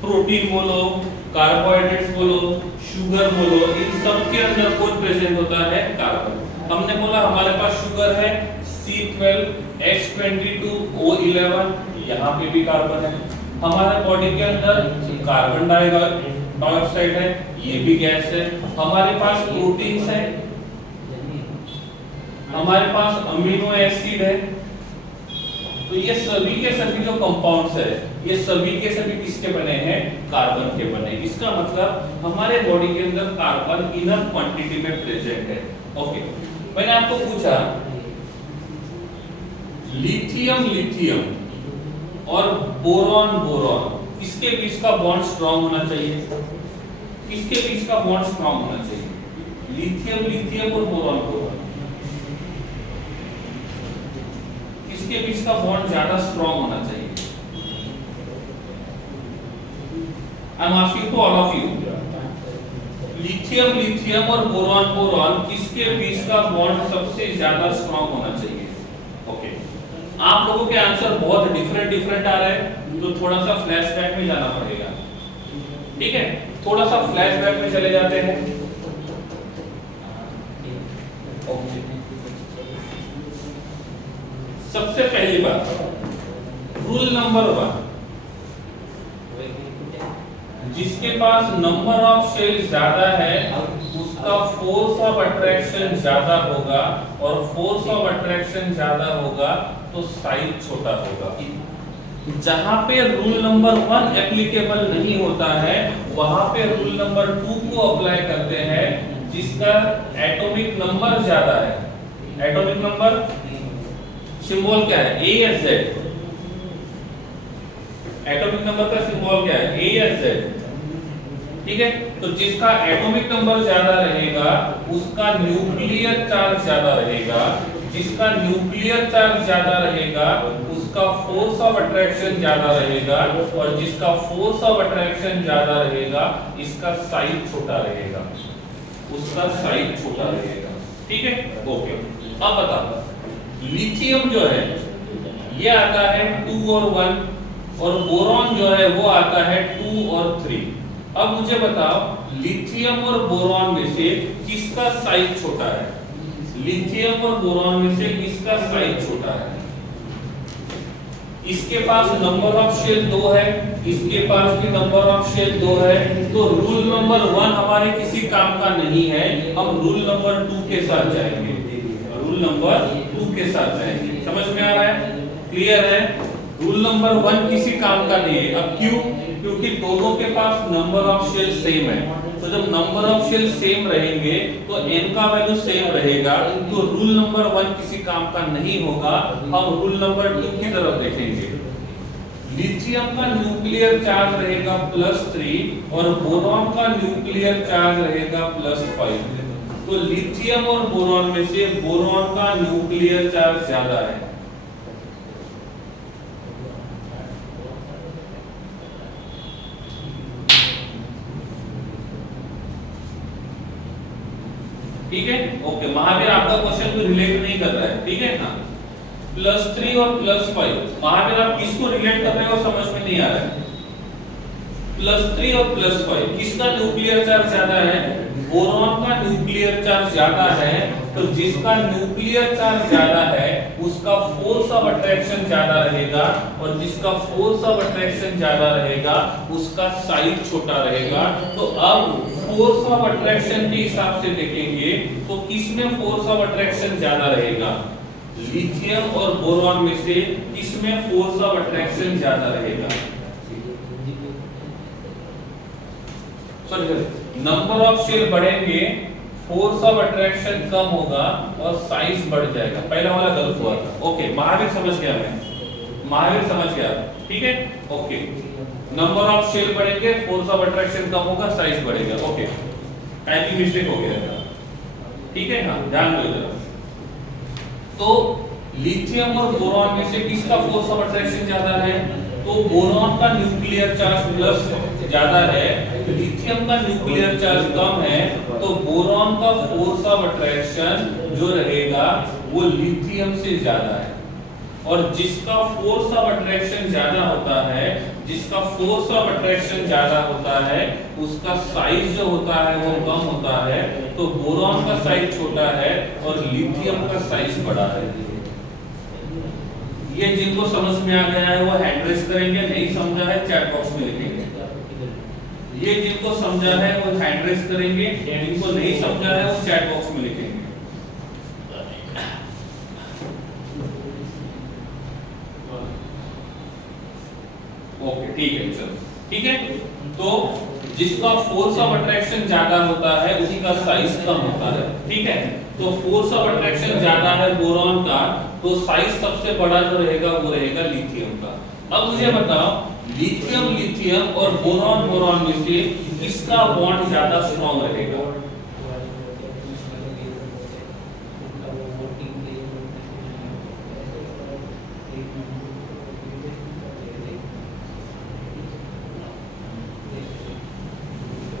प्रोटीन बोलो, कार्बोहाइड्रेट्स बोलो, शुगर बोलो, इन सब के अंदर कौन प्रेजेंट होता है? कार्बन। हमने बोला हमारे पास शुगर है C12, H22, O11, यहाँ पे भी कार्बन है। हमारे बॉडी के अंदर कार्बन डाइऑक्साइड है, ये भी गैस है। हमारे पास प्रोटीन्स है, हमारे पास अमीनो एसिड है, तो तो ये सभी के सभी जो कंपाउंड्स है ये सभी के सभी किसके बने हैं? कार्बन के बने। इसका मतलब हमारे बॉडी के अंदर कार्बन इनफ क्वांटिटी में प्रेजेंट है। ओके, मैंने आपको पूछा लिथियम लिथियम और बोरॉन बोरॉन किसके बीच का बॉन्ड स्ट्रांग होना चाहिए? किसके बीच का बॉन्ड स्ट्रांग होना चाहिए? लिथियम लिथियम और बोरॉन बोरॉन किसके बीच का बॉन्ड ज्यादा स्ट्रांग होना चाहिए? I am asking to all of you, lithium lithium और बोरॉन बोरॉन किसके बीच का बॉन्ड सबसे ज्यादा स्ट्रांग होना चाहिए? ओके, आप लोगों के आंसर बहुत डिफरेंट डिफरेंट आ रहे हैं, तो थोड़ा सा फ्लैशबैक में जाना पड़ेगा। ठीक है, थोड़ा सा फ्लैशबैक में चले जाते हैं। ओके, सबसे पहली बात, रूल नंबर 1, जिसके पास नंबर ऑफ शेल ज्यादा है उसका फोर्स ऑफ अट्रैक्शन ज्यादा होगा, और फोर्स ऑफ अट्रैक्शन ज्यादा होगा तो साइज छोटा होगा। जहां पे रूल नंबर 1 एप्लीकेबल नहीं होता है वहां पे रूल नंबर 2 को अप्लाई करते हैं, जिसका एटॉमिक नंबर ज्यादा है। एटॉमिक नंबर सिंबल क्या है? ए या जेड? एटॉमिक नंबर का सिंबल क्या है? ए या जेड? ठीक है, तो जिसका एटॉमिक नंबर ज्यादा रहेगा उसका न्यूक्लियर चार्ज ज्यादा रहेगा, जिसका न्यूक्लियर चार्ज ज्यादा रहेगा उसका फोर्स ऑफ अट्रैक्शन ज्यादा रहेगा, और जिसका फोर्स ऑफ अट्रैक्शन ज्यादा रहेगा इसका साइज छोटा रहेगा, उसका साइज छोटा रहेगा। ठीक है, ओके। अब बताओ, लिथियम जो है ये आता है 2 और 1, और बोरॉन जो है वो आता है 2 और 3। अब मुझे बताओ लिथियम और बोरॉन में से किसका साइज छोटा है? लिथियम और बोरॉन में से किसका साइज छोटा है? इसके पास नंबर ऑफ शेल 2 है, इसके पास भी नंबर ऑफ शेल 2 है, तो रूल नंबर 1 हमारे किसी काम का नहीं है, हम रूल नंबर 2 के साथ जाएंगे। रूल नंबर 2 के साथ जाएंगे। समझ में आ रहा है? क्लियर है? रूल नंबर 1 किसी काम का नहीं है। अब क्यों? क्योंकि दोनों के पास नंबर ऑफ शेल सेम है, तो जब नंबर ऑफ शेल सेम रहेंगे तो n का वैल्यू सेम रहेगा, तो रूल नंबर 1 किसी काम का नहीं होगा। हम रूल नंबर 2 की तरफ देखेंगे। लिथियम का न्यूक्लियर चार्ज रहेगा +3 और बोरॉन का न्यूक्लियर चार्ज रहेगा +5। तो लिथियम और बोरॉन में से बोरॉन का न्यूक्लियर चार्ज ज्यादा है। ठीक है, ओके। महावीर आपका क्वेश्चन को रिलेट नहीं कर रहा है, ठीक है ना? +3 और +5, महावीर आप किसको रिलेट कर रहे हो समझ में नहीं आ रहा है। +3 और +5 किसका न्यूक्लियर चार्ज ज्यादा है? बोरॉन का न्यूक्लियर चार्ज ज्यादा है, तो जिसका न्यूक्लियर चार्ज ज्यादा है उसका फोर्स ऑफ अट्रैक्शन ज्यादा रहेगा, और जिसका फोर्स ऑफ अट्रैक्शन ज्यादा रहेगा उसका साइज छोटा रहेगा। तो अब फोर्स ऑफ अट्रैक्शन के हिसाब से देखेंगे तो किसमें फोर्स ऑफ अट्रैक्शन ज्यादा रहेगा? लिथियम और बोरॉन में से किसमें फोर्स ऑफ अट्रैक्शन ज्यादा रहेगा? नंबर ऑफ शेल बढ़ेंगे, फोर्स ऑफ अट्रैक्शन कम होगा और साइज बढ़ जाएगा। पहला वाला गलत हुआ था। ओके, महावीर समझ गया, मैं महावीर समझ गया। ठीक है, ओके। नंबर ऑफ शेल बढ़ेंगे, फोर्स ऑफ अट्रैक्शन कम होगा, साइज बढ़ेगा। ओके, टाइपिंग मिस्टेक हो गया था। ठीक है, हाँ ध्यान दो जरा। तो लिथियम और बोरॉन में से किसका फोर्स ऑफ अट्रैक्शन ज्यादा है? तो बोरॉन का न्यूक्लियर चार्ज प्लस ज्यादा है, लिथियम का न्यूक्लियर चार्ज कम है, तो बोरॉन का फोर्स ऑफ अट्रैक्शन जो रहेगा वो लिथियम से ज्यादा है। और जिसका फोर्स ऑफ अट्रैक्शन ज्यादा होता है, जिसका फोर्स ऑफ अट्रैक्शन ज्यादा होता है उसका साइज जो होता है वो कम होता है। तो बोरॉन का साइज छोटा है और लिथियम का साइज बड़ा है। ये जिनको समझ में आ गया है वो हैंड रेस करेंगे, नहीं समझा है चैट बॉक्स में लिखेंगे। ये जिनको समझा है वो हैंड रेस करेंगे, जिनको नहीं समझा है वो चैट बॉक्स में लिखेंगे। ठीक है चलो, ठीक है। तो जिसका फोर्स ऑफ अट्रैक्शन ज्यादा होता है उसका साइज कम होता है, ठीक है। तो फोर्स ऑफ अट्रैक्शन ज्यादा है बोरॉन का, तो साइज सबसे बड़ा जो रहेगा वो रहेगा लिथियम का। अब मुझे बताओ लिथियम लिथियम और बोरॉन बोरॉन में से किसका बॉन्ड ज्यादा स्ट्रांग रहेगा?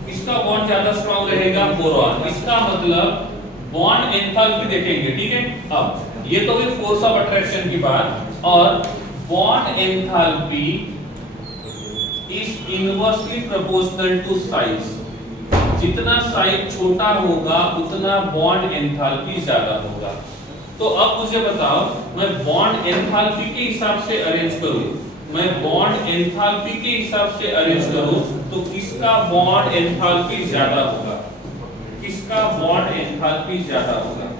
किसका बॉन्ड ज्यादा स्ट्रांग रहेगा? बोरॉन। इसका मतलब बॉन्ड एंथैल्पी देखेंगे, ठीक है। अब ये तो हुई फोर्स ऑफ अट्रैक्शन की बात, और bond enthalpy is inversely proportional to size. जितना साइज छोटा होगा उतना बॉन्ड एंथैल्पी ज्यादा होगा। तो अब मुझे बताओ मैं बॉन्ड एंथैल्पी के हिसाब से अरेंज करूं, मैं बॉन्ड एंथैल्पी के हिसाब से अरेंज करूं तो किसका बॉन्ड एंथैल्पी ज्यादा होगा? किसका बॉन्ड एंथैल्पी ज्यादा होगा?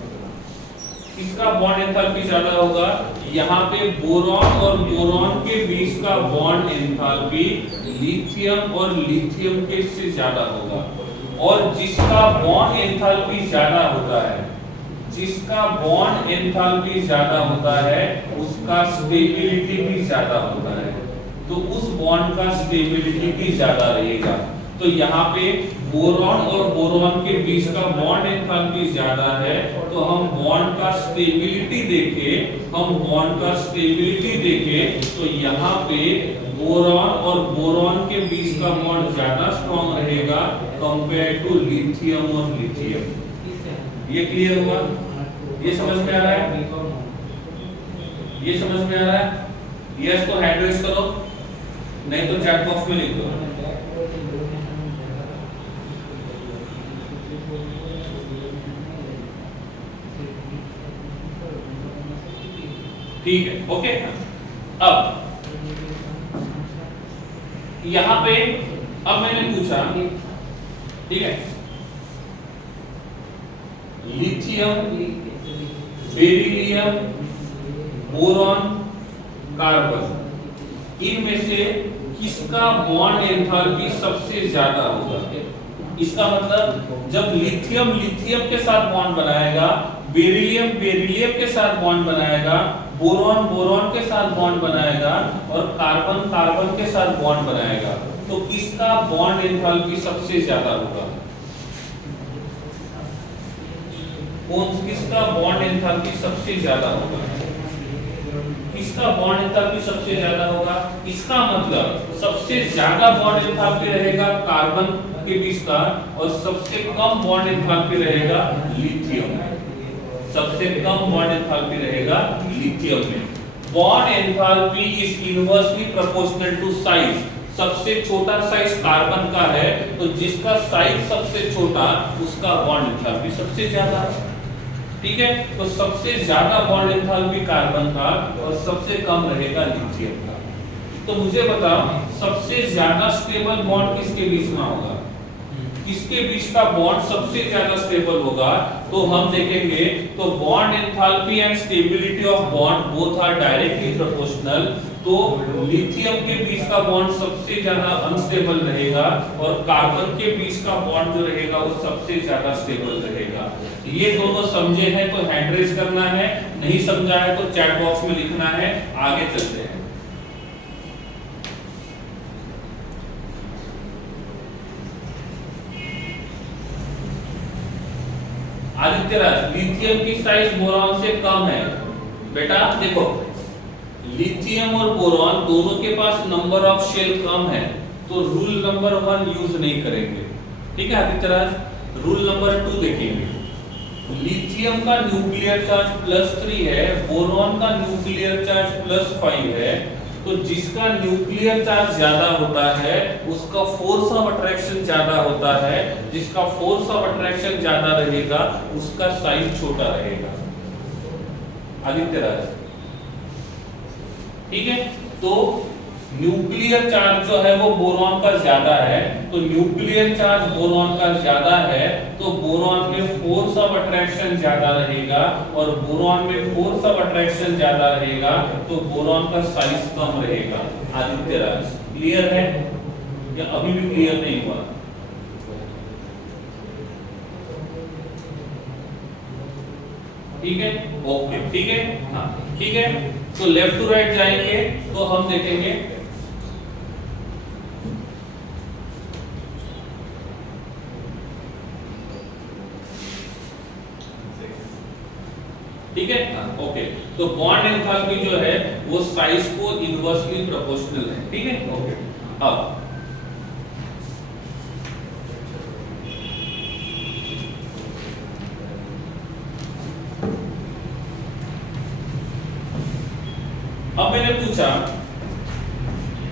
किसका बॉन्ड एंथैल्पी ज्यादा होगा? यहाँ पे बोरॉन और बोरॉन के बीच का बॉन्ड एंथैल्पी लिथियम और लिथियम के से ज्यादा होगा। और जिसका बॉन्ड एंथैल्पी ज्यादा होता है, जिसका बॉन्ड एंथैल्पी ज्यादा होता है उसका स्टेबिलिटी भी ज्यादा होता है, तो उस बॉन्ड का स्टेबिलिटी भी ज्यादा रहेगा। तो यहाँ पे बोरॉन और बोरॉन के बीच का बॉन्ड एंथैल्पी ज्यादा है, तो हम बॉन्ड का स्टेबिलिटी देखें, हम बॉन्ड का स्टेबिलिटी देखें तो यहाँ पे बोरॉन और बोरॉन के बीच का बॉन्ड ज्यादा स्ट्रांग रहेगा कंपेयर टू लिथियम और लिथियम। ये क्लियर हुआ? ये समझ में आ रहा है? ये समझ में आ रहा है? यस तो हैंड रेज करो, नहीं तो चैट बॉक्स में लिख दो। ठीक है, ओके। अब यहां पे अब मैंने पूछा, ठीक है, लिथियम, बेरिलियम, बोरॉन, कार्बन, इनमें से किसका बॉन्ड एंथैल्पी सबसे ज्यादा होगा? इसका मतलब जब लिथियम लिथियम के साथ बॉन्ड बनाएगा, बेरिलियम बेरिलियम के साथ बॉन्ड बनाएगा, बोरॉन बोरॉन के साथ बॉन्ड बनाएगा और कार्बन कार्बन के साथ बॉन्ड बनाएगा, तो किसका बॉन्ड एंथैल्पी सबसे ज्यादा होगा? कौन किसका बॉन्ड एंथैल्पी सबसे ज्यादा होगा? किसका बॉन्ड एंथैल्पी सबसे ज्यादा होगा? इसका मतलब सबसे ज्यादा बॉन्ड एंथैल्पी रहेगा कार्बन के बीच का और सबसे कम बॉन्ड एंथैल्पी रहेगा लिथियम में। सबसे कम बॉन्ड एंथैल्पी रहेगा लिथियम में। Bond enthalpy is inversely proportional to size. सबसे छोटा साइज कार्बन का है, तो जिसका साइज सबसे छोटा उसका बॉन्ड एंथैल्पी सबसे ज्यादा है, ठीक है। तो सबसे ज्यादा बॉन्ड एंथैल्पी कार्बन का और सबसे कम रहेगा लिथियम का। तो मुझे बताओ सबसे ज्यादा स्टेबल बॉन्ड किसके बीच में होगा? किसके बीच का बॉन्ड सबसे ज्यादा स्टेबल होगा? तो हम देखेंगे तो bond enthalpy and stability of bond both are directly proportional. तो लिथियम के बीच का बॉन्ड सबसे ज्यादा अनस्टेबल रहेगा और कार्बन के बीच का बॉन्ड जो रहेगा वो सबसे ज्यादा स्टेबल रहेगा। ये दोनों समझे हैं तो हैंड रेज करना है, नहीं समझा है तो चैट बॉक्स में लिखना है। आगे चलते हैं। आदित्य राज, लिथियम की साइज बोरॉन से कम है। बेटा देखो, लिथियम और बोरॉन दोनों के पास नंबर ऑफ शेल कम है, तो रूल नंबर 1 यूज नहीं करेंगे, ठीक है आदित्य राज। रूल नंबर 2 देखेंगे। लिथियम का न्यूक्लियर चार्ज +3 है, बोरॉन का न्यूक्लियर चार्ज +5 है। तो जिसका न्यूक्लियर चार्ज ज्यादा होता है उसका फोर्स ऑफ अट्रैक्शन ज्यादा होता है, जिसका फोर्स ऑफ अट्रैक्शन ज्यादा रहेगा उसका साइज छोटा रहेगा। आदित्य राज, ठीक है। तो न्यूक्लियर चार्ज जो है वो बोरॉन का ज्यादा है, तो न्यूक्लियर चार्ज बोरॉन का ज्यादा है तो बोरॉन में फोर्स ऑफ अट्रैक्शन ज्यादा रहेगा, और बोरॉन में फोर्स ऑफ अट्रैक्शन ज्यादा रहेगा तो बोरॉन का साइज कम रहेगा। आदित्य राज, क्लियर है या अभी भी क्लियर नहीं हुआ? ठीक है, ओके, ठीक है, हाँ ठीक है। तो लेफ्ट टू राइट जाएंगे तो हम देखेंगे ठीक है, हाँ ओके। तो बॉन्ड एंथैल्पी जो है वो साइज को इनवर्सली प्रोपोर्शनल है, ठीक है, ओके। अब मैंने पूछा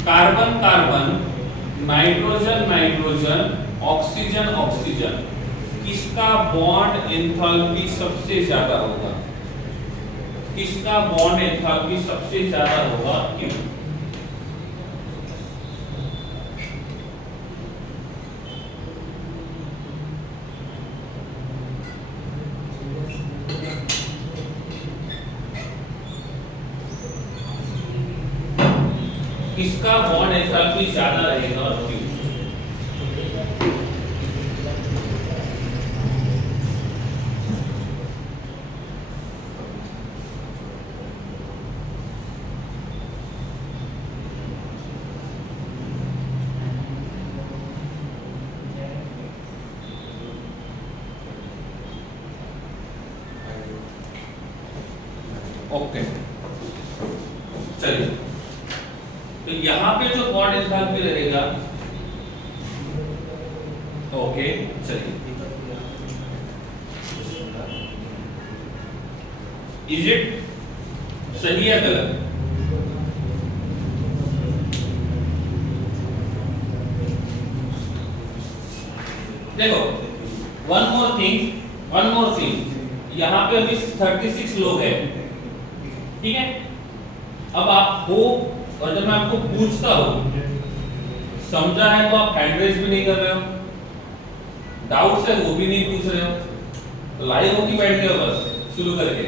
carbon carbon, nitrogen nitrogen, oxygen oxygen, किसका बॉन्ड एंथैल्पी सबसे ज्यादा होगा? किसका बॉन्ड एंथैल्पी सबसे ज्यादा होगा, क्यों? किसका बॉन्ड एंथैल्पी ज्यादा रहेगा और क्यों? ओके, चलिए, तो यहां पे जो बॉन्ड एंथैल्पी रहेगा, ओके चलिए, इज इट सही या गलत? देखो, वन मोर थिंग, यहां पे अभी 36 लोग हैं, ठीक है। अब आप हो, और जब मैं आपको पूछता हूं, समझा है तो आप हैंड रेज भी नहीं कर रहे हो, डाउट्स है वो भी नहीं पूछ रहे हो, तो लाइव होके बैठ गए हो बस शुरू करके।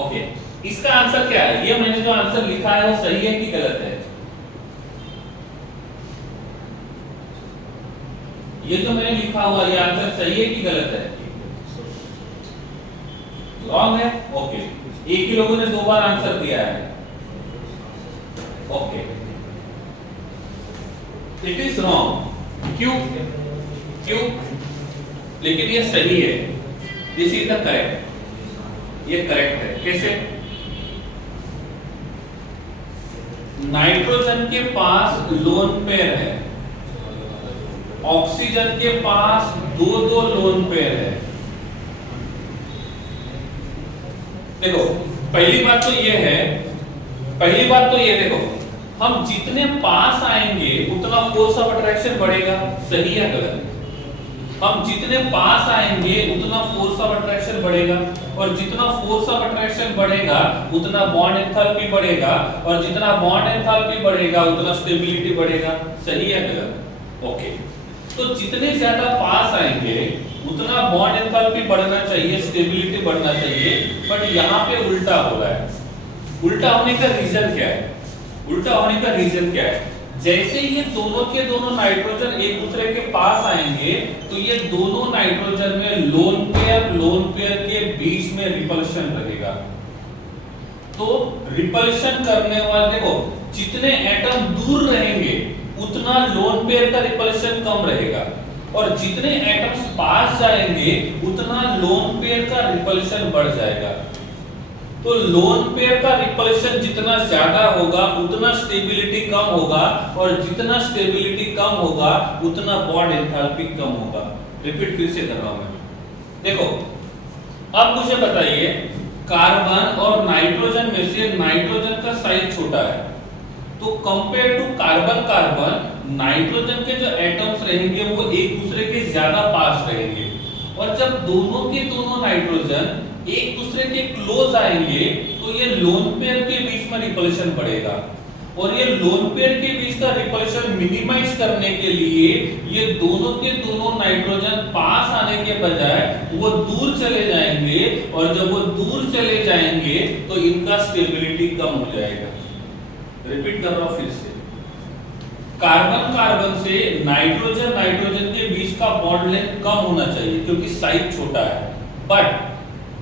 ओके, इसका आंसर क्या है? ये मैंने जो आंसर लिखा है वो सही है कि गलत है? ये जो मैंने लिखा हुआ ये आंसर सही है कि गलत है? रॉन्ग है, ओके। एक ही लोगों ने 2 बार आंसर दिया है, ओके, इट इज रॉन्ग। क्यों? लेकिन ये सही है, दिस इज द करेक्ट, ये करेक्ट है। कैसे? नाइट्रोजन के पास लोन पेयर है, ऑक्सीजन के पास 2 लोन पेयर है। देखो, पहली बात तो ये देखो, हम जितने पास आएंगे उतना फोर्स ऑफ अट्रैक्शन बढ़ेगा, सही या गलत? हम जितने पास आएंगे उतना फोर्स ऑफ अट्रैक्शन बढ़ेगा, और जितना फोर्स ऑफ अट्रैक्शन बढ़ेगा उतना बॉन्ड एंथैल्पी बढ़ेगा, और जितना बॉन्ड एंथैल्पी बढ़ेगा उतना स्टेबिलिटी बढ़ेगा, सही या गलत? ओके, तो जितने ज्यादा पास आएंगे उतना बॉन्ड एंथैल्पी बढ़ना चाहिए, स्टेबिलिटी बढ़ना चाहिए, बट यहाँ पे उल्टा हो रहा है। उल्टा होने का रीजन क्या है? जैसे ये दोनों के दोनों नाइट्रोजन एक दूसरे के पास आएंगे तो ये दोनों नाइट्रोजन में लोन पेयर के बीच में रिपल्शन रहेगा। तो रिपल्शन करने वाले, देखो, जितने एटम दूर रहेंगे उतना लोन पेयर का रिपल्शन कम रहेगा, और जितने एटम्स पास जाएंगे उतना लोन पेयर का रिपल्शन बढ़ जाएगा। तो लोन पेयर का रिपल्शन जितना ज्यादा होगा उतना स्टेबिलिटी कम होगा, और जितना स्टेबिलिटी कम होगा उतना बॉन्ड एंथैल्पी कम होगा। रिपीट फिर से कर रहा हूं मैं। देखो, अब मुझे बताइए, कार्बन और नाइट्रोजन में से नाइट्रोजन का साइज छोटा है, तो कंपेयर टू कार्बन नाइट्रोजन के जो एटम्स रहेंगे वो एक दूसरे के ज्यादा पास रहेंगे, और जब दोनों के दोनों नाइट्रोजन एक दूसरे के क्लोज आएंगे तो ये लोन पेयर के बीच में रिपल्शन बढ़ेगा, और ये लोन पेयर के बीच का रिपल्शन मिनिमाइज करने के लिए ये दोनों के दोनों नाइट्रोजन पास आने के बजाय वो दूर चले जाएंगे, और जब वो दूर चले जाएंगे तो इनका स्टेबिलिटी कम हो जाएगा। रिपीट कर रहा हूं फिर से, कार्बन कार्बन से नाइट्रोजन नाइट्रोजन के बीच का बॉन्ड लेंथ कम होना चाहिए क्योंकि साइज छोटा है, बट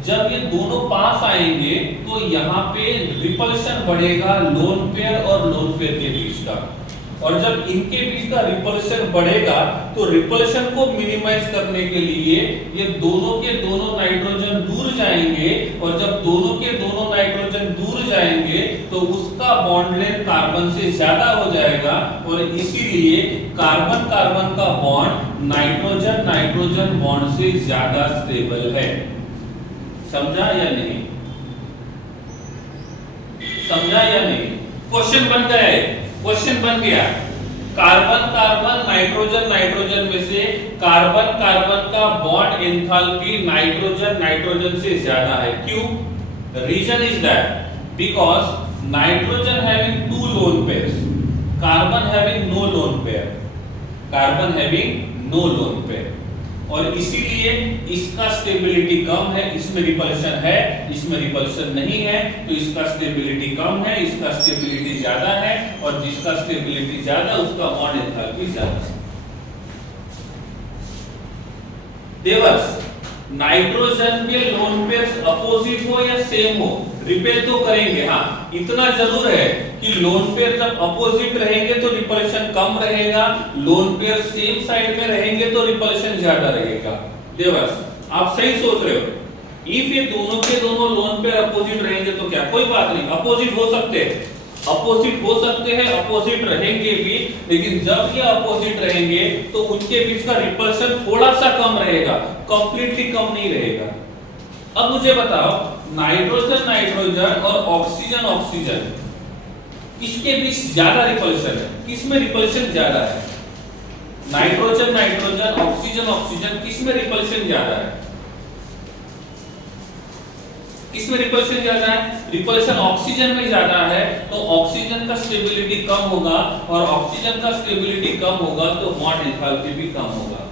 जब ये दोनों पास आएंगे तो यहाँ पे रिपल्शन बढ़ेगा लोन पेयर और लोन पेयर के बीच का, और जब इनके बीच का रिपल्शन बढ़ेगा तो रिपल्शन को मिनिमाइज करने के लिए ये दोनों के दोनों नाइट्रोजन दूर जाएंगे, और जब दोनों के दोनों नाइट्रोजन दूर जाएंगे तो उसका बॉन्ड लेंथ कार्बन से ज्यादा हो जाएगा, और इसीलिए कार्बन कार्बन का बॉन्ड नाइट्रोजन नाइट्रोजन बॉन्ड से ज्यादा स्टेबल है। समझा या नहीं? समझा या नहीं? क्वेश्चन बन गया है, क्वेश्चन बन गया, कार्बन कार्बन नाइट्रोजन नाइट्रोजन में से कार्बन कार्बन का बॉन्ड एंथैल्पी नाइट्रोजन नाइट्रोजन से ज्यादा है। क्यों? Reason is that because nitrogen having two lone pairs, carbon having no lone pair, carbon having no lone pair, और इसीलिए इसका स्टेबिलिटी कम है, इसमें रिपल्शन है, इसमें रिपल्शन नहीं है, तो इसका स्टेबिलिटी कम है, इसका स्टेबिलिटी ज्यादा है, और जिसका स्टेबिलिटी ज्यादा उसका बॉन्ड एंथैल्पी ज्यादा है। देवर्स, नाइट्रोजन के लोन पेयर्स अपोजिट हो या सेम हो, रिपेल तो करेंगे, हाँ इतना जरूर है कि लोन पेयर जब अपोजिट रहेंगे तो रिपल्शन कम रहेगा, लोन पेयर सेम साइड में रहेंगे तो रिपल्शन ज्यादा रहेगा। देवर्स, आप सही सोच रहे हो, इफ ये दोनों के दोनों लोन पेयर अपोजिट रहेंगे तो क्या कोई बात नहीं, अपोजिट हो सकते हैं, अपोजिट हो सकते हैं, अपोजिट रहेंगे भी, लेकिन जब ये अपोजिट रहेंगे तो उनके बीच का रिपल्शन थोड़ा सा कम रहेगा, कंप्लीटली कम नहीं रहेगा। अब मुझे बताओ, नाइट्रोजन नाइट्रोजन और ऑक्सीजन ऑक्सीजन किसके बीच ज्यादा रिपल्शन है? किसमें रिपल्शन ज्यादा है? नाइट्रोजन नाइट्रोजन ऑक्सीजन ऑक्सीजन किसमें रिपल्शन ज्यादा है? किसमें रिपल्शन ज्यादा है? रिपल्शन ऑक्सीजन में ज्यादा है, तो ऑक्सीजन का स्टेबिलिटी कम होगा, और ऑक्सीजन का स्टेबिलिटी कम होगा तो बॉन्ड एंथैल्पी भी कम होगा।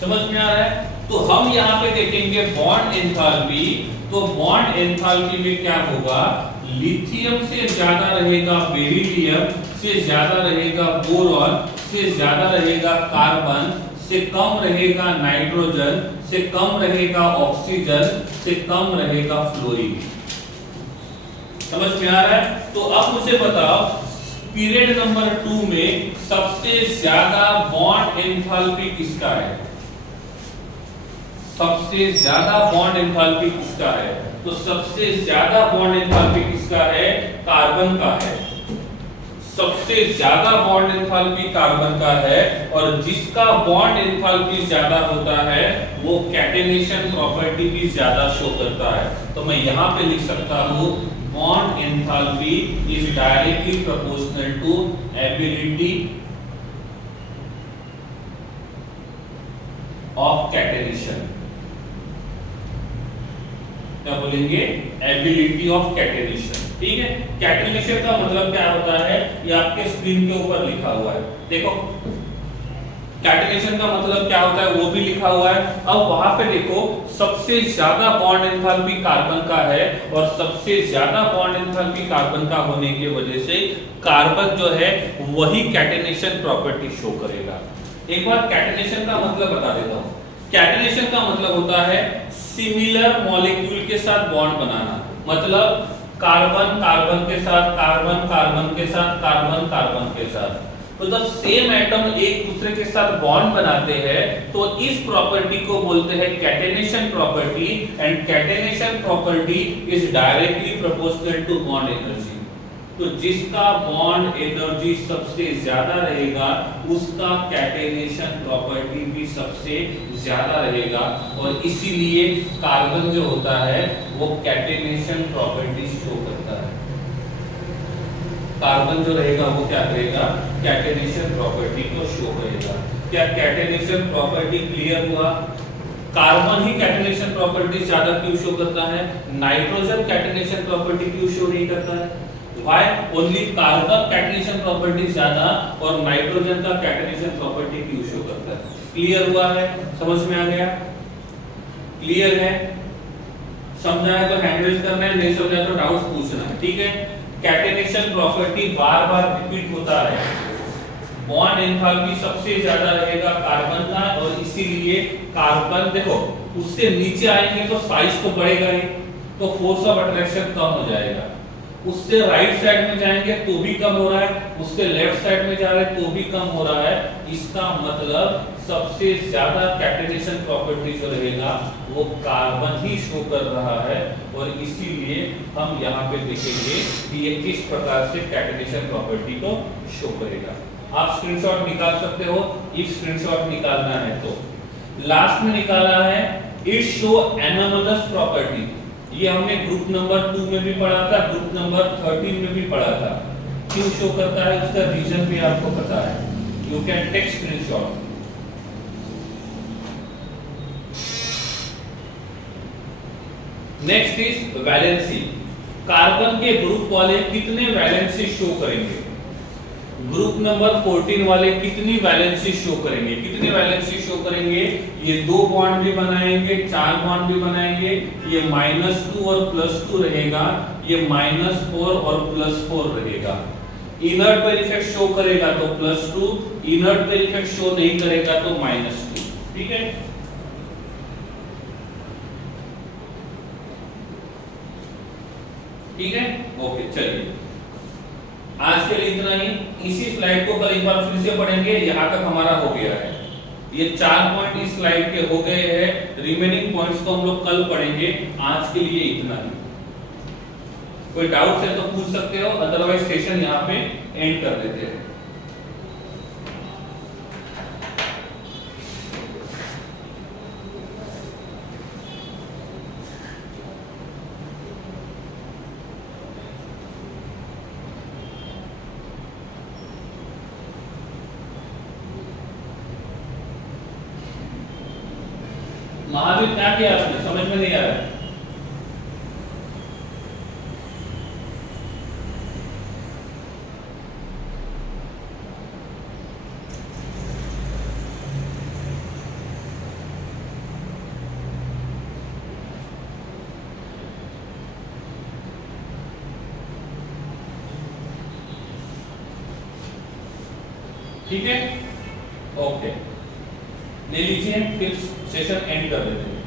समझ में आ रहा है? तो हम यहाँ पे देखेंगे बॉन्ड एंथैल्पी, तो बॉन्ड एंथैल्पी में क्या होगा, लिथियम से ज्यादा रहेगा बेरिलियम, से ज्यादा रहेगा बोरॉन, से ज्यादा रहेगा कार्बन, से कम रहेगा नाइट्रोजन, से कम रहेगा ऑक्सीजन, से कम रहेगा फ्लोरीन। समझ में आ रहा है? तो अब मुझे बताओ, पीरियड नंबर 2 में सबसे ज्यादा बॉन्ड एंथैल्पी किसका है? सबसे ज्यादा बॉन्ड एंथैल्पी किसका है? तो सबसे ज्यादा बॉन्ड एंथैल्पी किसका है? कार्बन का है। सबसे ज्यादा बॉन्ड एंथैल्पी कार्बन का है, और जिसका बॉन्ड एंथैल्पी ज्यादा होता है वो कैटेनेशन प्रॉपर्टी भी ज्यादा शो करता है। तो मैं यहां पे लिख सकता हूं, bond enthalpy is directly proportional to ability of catenation. क्या बोलेंगे? Ability of catenation. ठीक है, कैटेनेशन का मतलब क्या होता है, ये आपके स्क्रीन के ऊपर लिखा हुआ है, देखो कैटेनेशन का मतलब क्या होता है वो भी लिखा हुआ है। अब वहां पे देखो, सबसे ज्यादा बॉन्ड एंथैल्पी कार्बन का है, और सबसे ज्यादा बॉन्ड एंथैल्पी कार्बन का होने की वजह से कार्बन जो है वही कैटेनेशन प्रॉपर्टी शो करेगा। एक बार कैटेनेशन का मतलब बता देता हूं। कैटेनेशन का मतलब होता है सिमिलर मॉलिक्यूल के साथ बॉन्ड बनाना, मतलब कार्बन कार्बन के साथ, कार्बन कार्बन के साथ, कार्बन कार्बन के साथ। तो जब सेम एटम एक दूसरे के साथ बॉन्ड बनाते हैं तो इस प्रॉपर्टी को बोलते हैं catenation property, and catenation property is directly proportional to bond energy. तो जिसका बॉन्ड एनर्जी सबसे ज्यादा रहेगा उसका कैटेनेशन प्रॉपर्टी भी सबसे ज्यादा रहेगा, और इसीलिए कार्बन जो होता है वो कैटेनेशन प्रॉपर्टी शो करता है। कार्बन जो रहेगा वो क्या करेगा? कैटेनेशन प्रॉपर्टी को शो करेगा। क्या कैटेनेशन प्रॉपर्टी क्लियर हुआ? कार्बन ही कैटेनेशन प्रॉपर्टी ज्यादा क्यों शो करता है? नाइट्रोजन कैटेनेशन प्रॉपर्टी क्यों शो नहीं करता है? Why only carbon catenation property ज्यादा और नाइट्रोजन का कैटेनेशन प्रॉपर्टी क्यों शो करता है? क्लियर हुआ है? समझ में आ गया? क्लियर है? समझाया तो हैंडल करना है, नहीं समझाया तो डाउट पूछना है, ठीक है। कैटेनेशन प्रॉपर्टी बार बार रिपीट होता है। बॉन्ड एंथैल्पी सबसे ज्यादा रहेगा कार्बन का, और इसीलिए कार्बन देखो उससे नीचे आएंगे तो साइज तो बढ़ेगा ही, तो फोर्स ऑफ अट्रैक्शन कम हो जाएगा। उससे राइट साइड में जाएंगे तो भी कम हो रहा है, उससे लेफ्ट साइड में जा रहे हैं तो भी कम हो रहा है। इसका मतलब सबसे ज्यादा कैटेनेशन प्रॉपर्टी जो रहेगा वो कार्बन ही शो कर रहा है, और इसीलिए हम यहाँ पे देखेंगे कि ये किस प्रकार से कैटेनेशन प्रॉपर्टी को शो करेगा। आप स्क्रीनशॉट निकाल सकते हो, इफ स्क्रीनशॉट निकालना है तो। लास्ट में निकाला है इट शो एनोमलस प्रॉपर्टी, ये हमने ग्रुप नंबर 2 में भी पढ़ा था, ग्रुप नंबर 13 में भी पढ़ा था। क्यों शो करता है उसका रीजन भी आपको पता है, you can take screenshot. Next is valency. Carbon के ग्रुप वाले कितने वैलेंसी शो करेंगे? ग्रुप नंबर 14 वाले कितनी वैलेंसी शो करेंगे? कितनी वैलेंसी शो करेंगे? ये 2 बॉन्ड भी बनाएंगे, 4 बॉन्ड भी बनाएंगे। ये -2 और +2 रहेगा, ये -4 और +4 रहेगा। इनर्ट पेयर इफेक्ट शो करेगा तो +2, इनर्ट पेयर इफेक्ट शो नहीं करेगा तो -2, ठीक है। ठीक है, ओके चलिए आज के लिए इतना ही। इसी स्लाइड को कल एक बार फिर से पढ़ेंगे, यहाँ तक हमारा हो गया है। ये 4 पॉइंट इस स्लाइड के हो गए हैं, रिमेनिंग पॉइंट्स को हम लोग कल पढ़ेंगे। आज के लिए इतना ही। कोई डाउट है तो पूछ सकते हो, अदरवाइज सेशन यहाँ पे एंड कर देते हैं। महावीर क्या किया आपने, समझ में नहीं आ रहा है? ठीक है, ओके ले लीजिए, फिर सेशन एंड कर देते हैं।